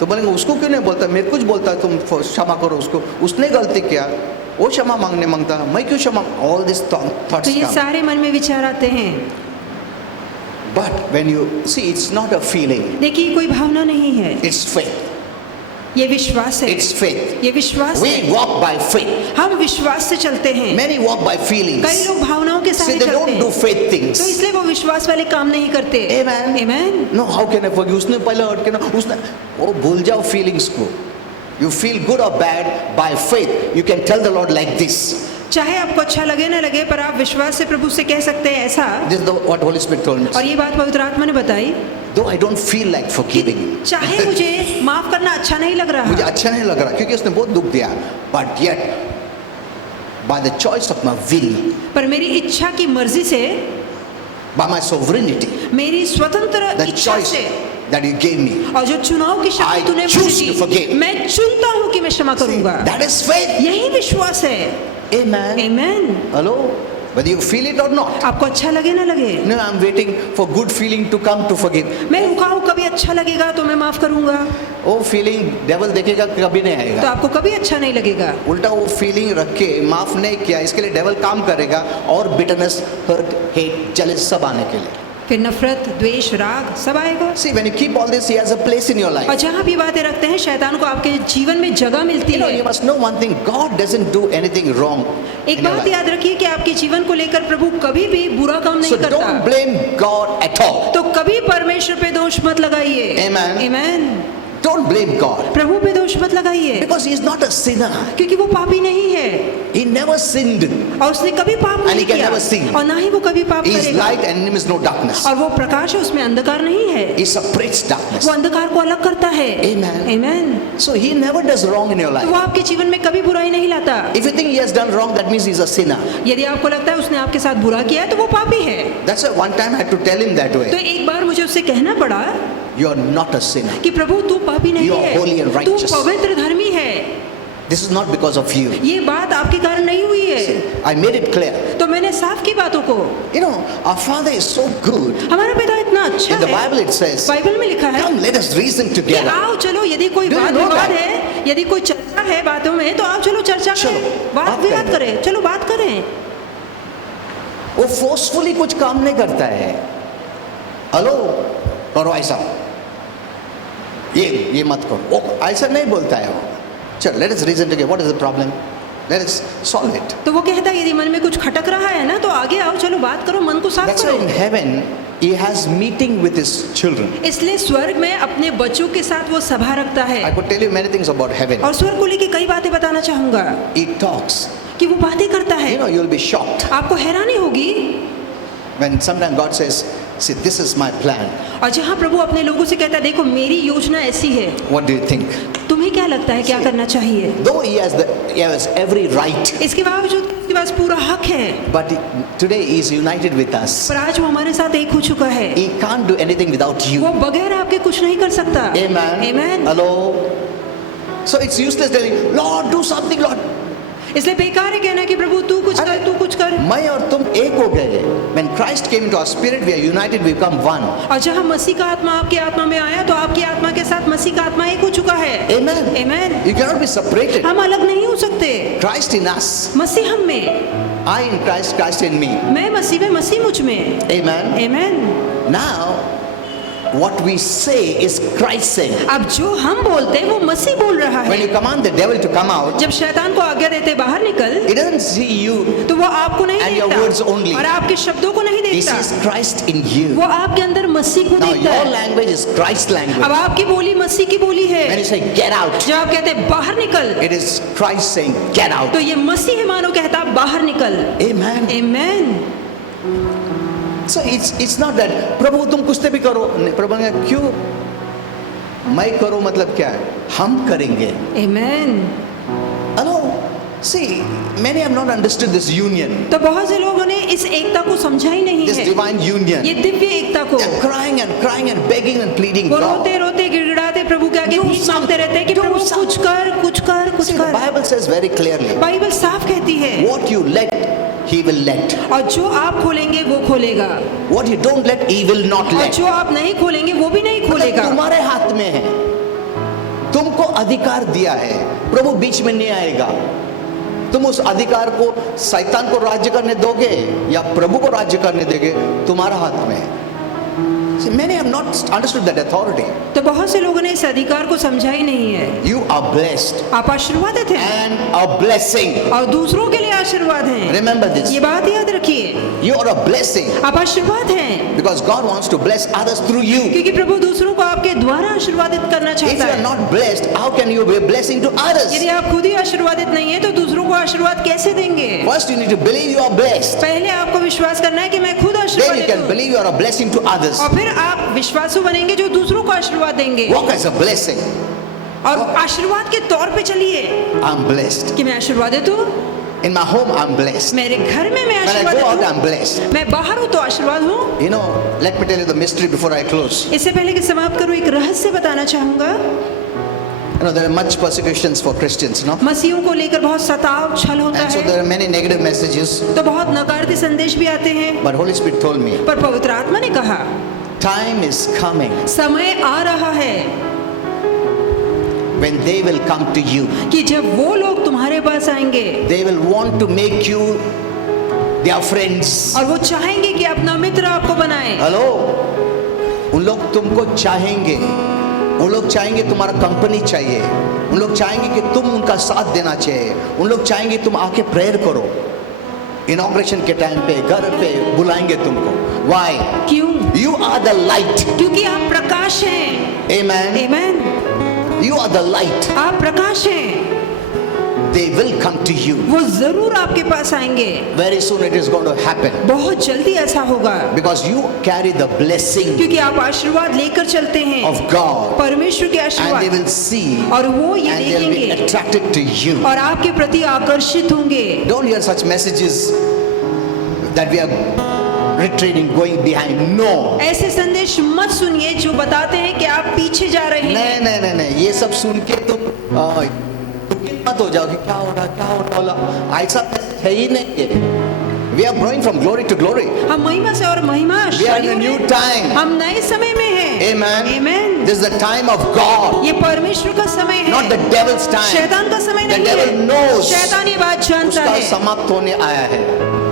तो बोलेंगे उसको क्यों नहीं बोलता, मेरे कुछ बोलता है, तुम क्षमा करो उसको, उसने गलती किया, वो क्षमा मांगता, मैं क्यों क्षमा. ऑल दिस तो थॉट्स ये come. सारे मन में विचार आते हैं। But when you see, it's not a feeling, देखिए कोई भावना नहीं है, it's faith. ये विश्वास है। It's faith. ये विश्वास We है। walk by faith. हम विश्वास से चलते हैं। Many walk by feelings. कई लोग भावनाओं के See, सहारे they चलते don't do हैं, faith तो things. इसलिए वो विश्वास वाले काम नहीं करते। Amen. आमीन। No, how can I forgive? उसने पहले हर्ट किया ना, उसने, वो भूल जाओ फीलिंग्स को. You feel good or bad by faith. You can tell the Lord like this. चाहे आपको अच्छा लगे ना लगे, पर आप विश्वास से प्रभु से कह सकते हैं ऐसा। This is what Holy Spirit told me. और ये बात पवित्र आत्मा ने बताई, Though I don't feel like forgiving. चाहे मुझे माफ करना अच्छा नहीं लग रहा, मुझे अच्छा नहीं लग रहा क्योंकि उसने बहुत दुख दिया, but yet by the choice of my will, पर मेरी इच्छा की मर्जी से, by my sovereignty, मेरी स्वतंत्र the इच्छा choice से, that you gave me, और जो चुनाव की I शक्ति तूने choose मुझे to दी, forgive. मैं चुनता हूँ कि मैं क्षमा करूंगा। that is faith. यही विश्वास है। Amen. Amen. Hello? Whether you feel it or not. आपको अच्छा लगे ना लगे, No, I'm waiting for good feeling to come to forgive. मैं रुका हूँ, कभी अच्छा लगेगा तो मैं माफ करूंगा। वो फीलिंग डेवल देखेगा कभी नहीं तो आएगा। आपको कभी अच्छा नहीं लगेगा। उल्टा वो फीलिंग रख के माफ नहीं किया, इसके लिए डेवल काम करेगा और बिटरनेस, हर्ट, हेट, जेलस सब आने के लिए। फिर नफरत, द्वेष, राग सब आएगा। See, when you keep all this, he has a place in your और life. जहाँ भी बातें रखते हैं, शैतान को आपके जीवन में जगह मिलती You know, है। you must know one thing: God doesn't do anything wrong एक in your बात life. याद रखिए कि आपके जीवन को लेकर प्रभु कभी भी बुरा काम नहीं So don't करता। blame God at all. तो कभी परमेश्वर पे दोष मत लगाइए। Amen. Amen. Don't blame God प्रभु पे दोष मत लगाइए, because He is not a sinner. क्योंकि वो पापी नहीं है He never sinned. और उसने कभी पाप And नहीं he can किया never sin. और ना ही वो कभी पाप He is करेगा। light and in Him is no darkness. और वो प्रकाश है, उसमें अंधकार नहीं है। He separates darkness. वो अंधकार को अलग करता है। Amen. Amen. So He never does wrong in your तो वो life. आपके जीवन में कभी बुराई नहीं लाता। If you think He has done wrong, that means He's a sinner. यदि आपको लगता है उसने आपके साथ बुरा किया है तो वो पापी है। That's why one time I had to tell Him that तो way. एक बार मुझे उससे कहना पड़ा You are not a sinner. कि प्रभु तू पापी नहीं You are holy and है, तू righteous. पवित्र धर्मी है। This is not because of you. ये बात आपके कारण नहीं हुई है। I made it clear. तो मैंने साफ की बातों को। You know, our Father is so good. हमारा पिता इतना अच्छा In the है। Bible it says, बाइबल में लिखा है come, let us reason कि together. आओ चलो, यदि कोई Do you वाद know विवाद that? है, यदि कोई चर्चा है बातों में, तो आओ चलो चर्चा चलो, करें, वाद बात विवाद करें। करें, चलो बात करें। वो फोर्सफुली कुछ काम नहीं करता है। हेलो, करो ऐसा, ये मत करो, वो ऐसा नहीं बोलता है वो। चलो, let us reason together. What is the problem? Let us solve it. तो वो कहता है यदि मन में कुछ खटक रहा है ना, तो आगे आओ, चलो बात करो, मन को साफ That's why in करो। heaven He has meeting with His children. इसलिए स्वर्ग में अपने बच्चों के साथ वो सभा रखता I है। could tell you many things about heaven. और स्वर्ग को लेके कई बातें बताना चाहूंगा He talks. कि वो बातें करता है। You know, you'll be shocked आपको हैरानी होगी when sometimes God says, "See, this is my plan." और जहाँ प्रभु अपने लोगों से कहता है देखो मेरी योजना ऐसी है, What do you think? तुम्हें क्या लगता है क्या करना चाहिए? Though He has every right, इसके बावजूद उसके पास पूरा हक है, but today He is united with us. पर आज वो हमारे साथ एक हो चुका है। He can't do anything without you. वो बगैर आपके कुछ नहीं कर सकता। Amen. Amen. Hello. So it's useless telling, Lord, do something, Lord. इसलिए बेकार है कहना कि प्रभु तू कुछ कर, तू कुछ कर। मैं और तुम एक हो गए। When Christ came into our spirit, we are united, we become one. और जहाँ मसीह का आत्मा आपकी आत्मा में आया, तो आपकी आत्मा के साथ मसीह का आत्मा एक हो चुका है। Amen. Amen. You cannot be separated. हम अलग नहीं हो सकते। Christ in us, मसीह हम में, I in Christ, Christ in me. मैं मसीह में, मसीह मुझ में। Amen. Amen. Now, what we say is Christ saying. अब जो हम बोलते हैं वो मसीह बोल रहा When you है। command the devil to come out, जब शैतान को आज्ञा देते बाहर निकल, he doesn't see you, तो वो आपको नहीं And your देखता words only. और आपके शब्दों को नहीं he देखता, sees Christ in you. वो आपके अंदर मसीह को Now देखता your है। language is Christ's language. अब आपकी बोली मसीह की बोली है। When you say get out, जब आप कहते हैं बाहर निकल, it is Christ saying get out. तो ये मसीह मानो कहता बाहर निकल। Amen. Amen. So it's not that प्रभु तुम कुछ भी करो। नहीं, प्रभु ने कहा, क्यों मैं करूं मतलब क्या है? हम करेंगे। Amen. Hello. See, many have not understood this union, तो बहुत से लोगों ने इस एकता को समझा ही नहीं this है, divine union. ये दिव्य एकता को। They're crying and begging and pleading वो God. रोते रोते गिड़गिड़ाते प्रभु के आगे Do भीख मांगते रहते हैं कि do प्रभु some- कुछ कर, कुछ कर, कुछ See, the कर। Bible says very clearly, Bible साफ कहती है, what you let, He will let. और जो आप खोलेंगे वो खोलेगा, What you don't let, He will not और let. जो आप नहीं खोलेंगे वो भी नहीं मतलब खोलेगा। तुम्हारे हाथ में है, तुमको अधिकार दिया है, प्रभु बीच में नहीं आएगा। तुम उस अधिकार को शैतान को राज्य करने दोगे या प्रभु को राज्य करने दोगे, तुम्हारा हाथ में है। See, many have not understood that authority. तो बहुत से लोगों ने इस अधिकार को समझा ही नहीं है। You are blessed आप आशीर्वादित हैं and a blessing. और दूसरों के लिए Now आशीर्वाद हैं। Remember this. ये बात याद रखिए, You are a blessing आप आशीर्वाद हैं, because God wants to bless others through you. क्योंकि प्रभु दूसरों को आपके द्वारा आशीर्वादित करना If चाहता you are है। not blessed, how can you be a blessing to others? यदि आप खुद ही आशीर्वादित नहीं है तो दूसरों को आशीर्वाद कैसे देंगे? First, you need to believe you are blessed. पहले आपको विश्वास करना है कि मैं खुद Then you आशीर्वादित can हूँ, believe you are a blessing to others. और फिर आप विश्वासु बनेंगे जो दूसरों को आशीर्वाद देंगे। Walk as a blessing. और आशीर्वाद के तौर पे चलिए I'm blessed. कि मैं आशीर्वादित हूँ, In my home, I'm blessed. मेरे घर में मैं When I go आशीर्वादित out, हूँ, I'm blessed. मैं बाहर हूँ तो आशीर्वाद हूँ। You know, let me tell you the mystery before I close. इससे पहले कि समाप्त करूँ, एक रहस्य बताना चाहूंगा। You know, there are much persecutions for Christians, no? मसीहों को लेकर बहुत सताव छल होता And so है, there are many negative messages. तो बहुत नकारात्मक संदेश भी आते हैं। But Holy Spirit told me, पर पवित्र आत्मा ने कहा, time is coming समय आ रहा है when they will come to you. कि जब वो लोग तुम्हारे पास आएंगे They will want to make you their friends. और वो चाहेंगे कि अपना मित्र आपको बनाए। हेलो, उन लोग तुमको चाहेंगे, उन लोग चाहेंगे तुम्हारा कंपनी चाहिए, उन लोग चाहेंगे कि तुम उनका साथ देना चाहिए, उन लोग चाहेंगे तुम आके प्रेयर करो। इनॉग्रेशन के टाइम पे घर पे बुलाएंगे तुमको। Why? क्यों? You are the light. क्योंकि आप प्रकाश हैं। Amen. Amen. You are the light. आप प्रकाश हैं, They will come to you. वो जरूर आपके पास आएंगे। Very soon it is going to happen बहुत जल्दी ऐसा होगा, because you carry the blessing क्योंकि आप आशीर्वाद लेकर चलते हैं, of God, परमेश्वर के and they आशीर्वाद, will see और वो ये and they'll be देखेंगे attracted to you. और आपके प्रति आकर्षित होंगे। Don't hear such messages that we are retreating, going behind. No. ऐसे संदेश मत सुनिए जो बताते हैं कि आप पीछे जा रहे हैं। नहीं नहीं नहीं नहीं, ये सब सुन के तुम दुखित मत हो जाओ कि क्या हो रहा ऐसा है ही नहीं है। We are growing from glory to glory. हम महिमा से और महिमा We are in a new time. हम नए समय में हैं। Amen. Amen. This is the time of God, ये परमेश्वर का समय है, not the devil's time. शैतान का समय The नहीं devil है। knows. शैतान ये बात जानता उसका है, समाप्त होने आया है,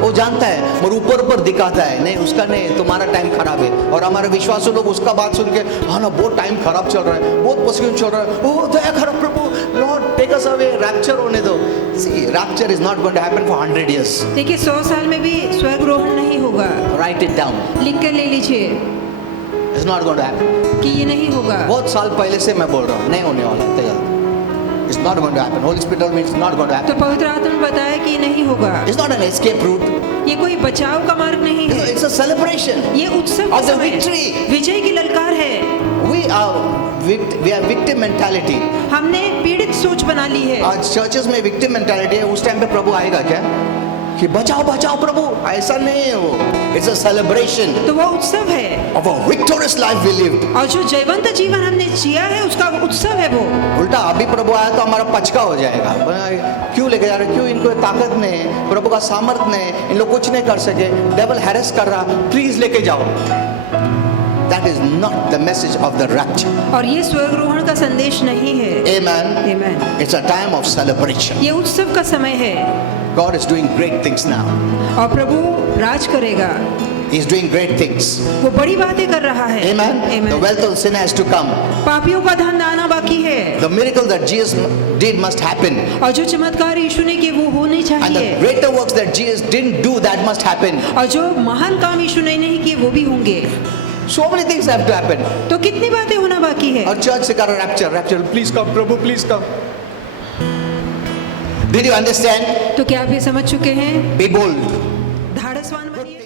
वो जानता है, और ऊपर ऊपर दिखाता है, नहीं उसका नहीं, तुम्हारा टाइम खराब है। और हमारे विश्वासू लोग उसका बात सुन के, हाँ ना बहुत टाइम खराब चल रहा है, बहुत परसिक्यूशन चल रहा है, ओह दया करो प्रभु, lord take us away, rapture होने दो। See, rapture is not going to happen for 100 years. देखिए 100 साल में भी स्वर्गरोहण नहीं होगा। Write it down. लिख कर ले लीजिए It's not going to happen. कि ये नहीं होगा। बहुत साल पहले से मैं बोल रहा हूँ, नहीं होने वाला है, तैयार। It's not going to happen. Holy Spirit told me it's not going to तो happen. पवित्र आत्मा ने बताया कि ये नहीं होगा। It's not an escape route. ये कोई बचाव का मार्ग नहीं है, It's a celebration. ये उत्सव का Of the समय है। victory. विजय की ललकार है। We have victim mentality. हमने पीड़ित सोच बना ली है। आज चर्चेस में विक्टिम मेंटालिटी है। उस टाइम पे प्रभु आएगा क्या कि बचाओ बचाओ प्रभु, ऐसा नहीं है वो। इट्स अ सेलिब्रेशन तो वो उत्सव है, of a victorious life we lived. और जो जयवंत जीवन हमने जिया है उसका उत्सव है वो। उल्टा अभी प्रभु आया तो हमारा पचका हो जाएगा, क्यों लेके जा रहे, क्यों इनको ताकत नहीं है, प्रभु का सामर्थ नहीं है, इन लोग कुछ नहीं कर सके, डेविल हैरेस कर रहा, प्लीज लेके जाओ। That is not the message of the rapture. और ये स्वर्गरोहण का संदेश नहीं है। Amen. Amen. It's a time of celebration. ये उत्सव का समय है, God is doing great things now. और प्रभु राज करेगा, He's doing great things. वो बड़ी बातें कर रहा है। Amen. Amen. The wealth of sin has to come. पापियों का धन आना बाकी है, The miracle that Jesus did must happen. और जो चमत्कार यीशु ने किए वो होने And the चाहिए, greater works that Jesus didn't do, that must happen. और जो महान काम यीशु ने नहीं किए वो भी होंगे। So many things have to happen. तो कितनी बातें होना बाकी है। और चर्च से करो rapture, rapture, please come, Prabhu please come. Did you understand? तो क्या आप ये समझ चुके हैं? Be bold. धाड़सवान बनिए।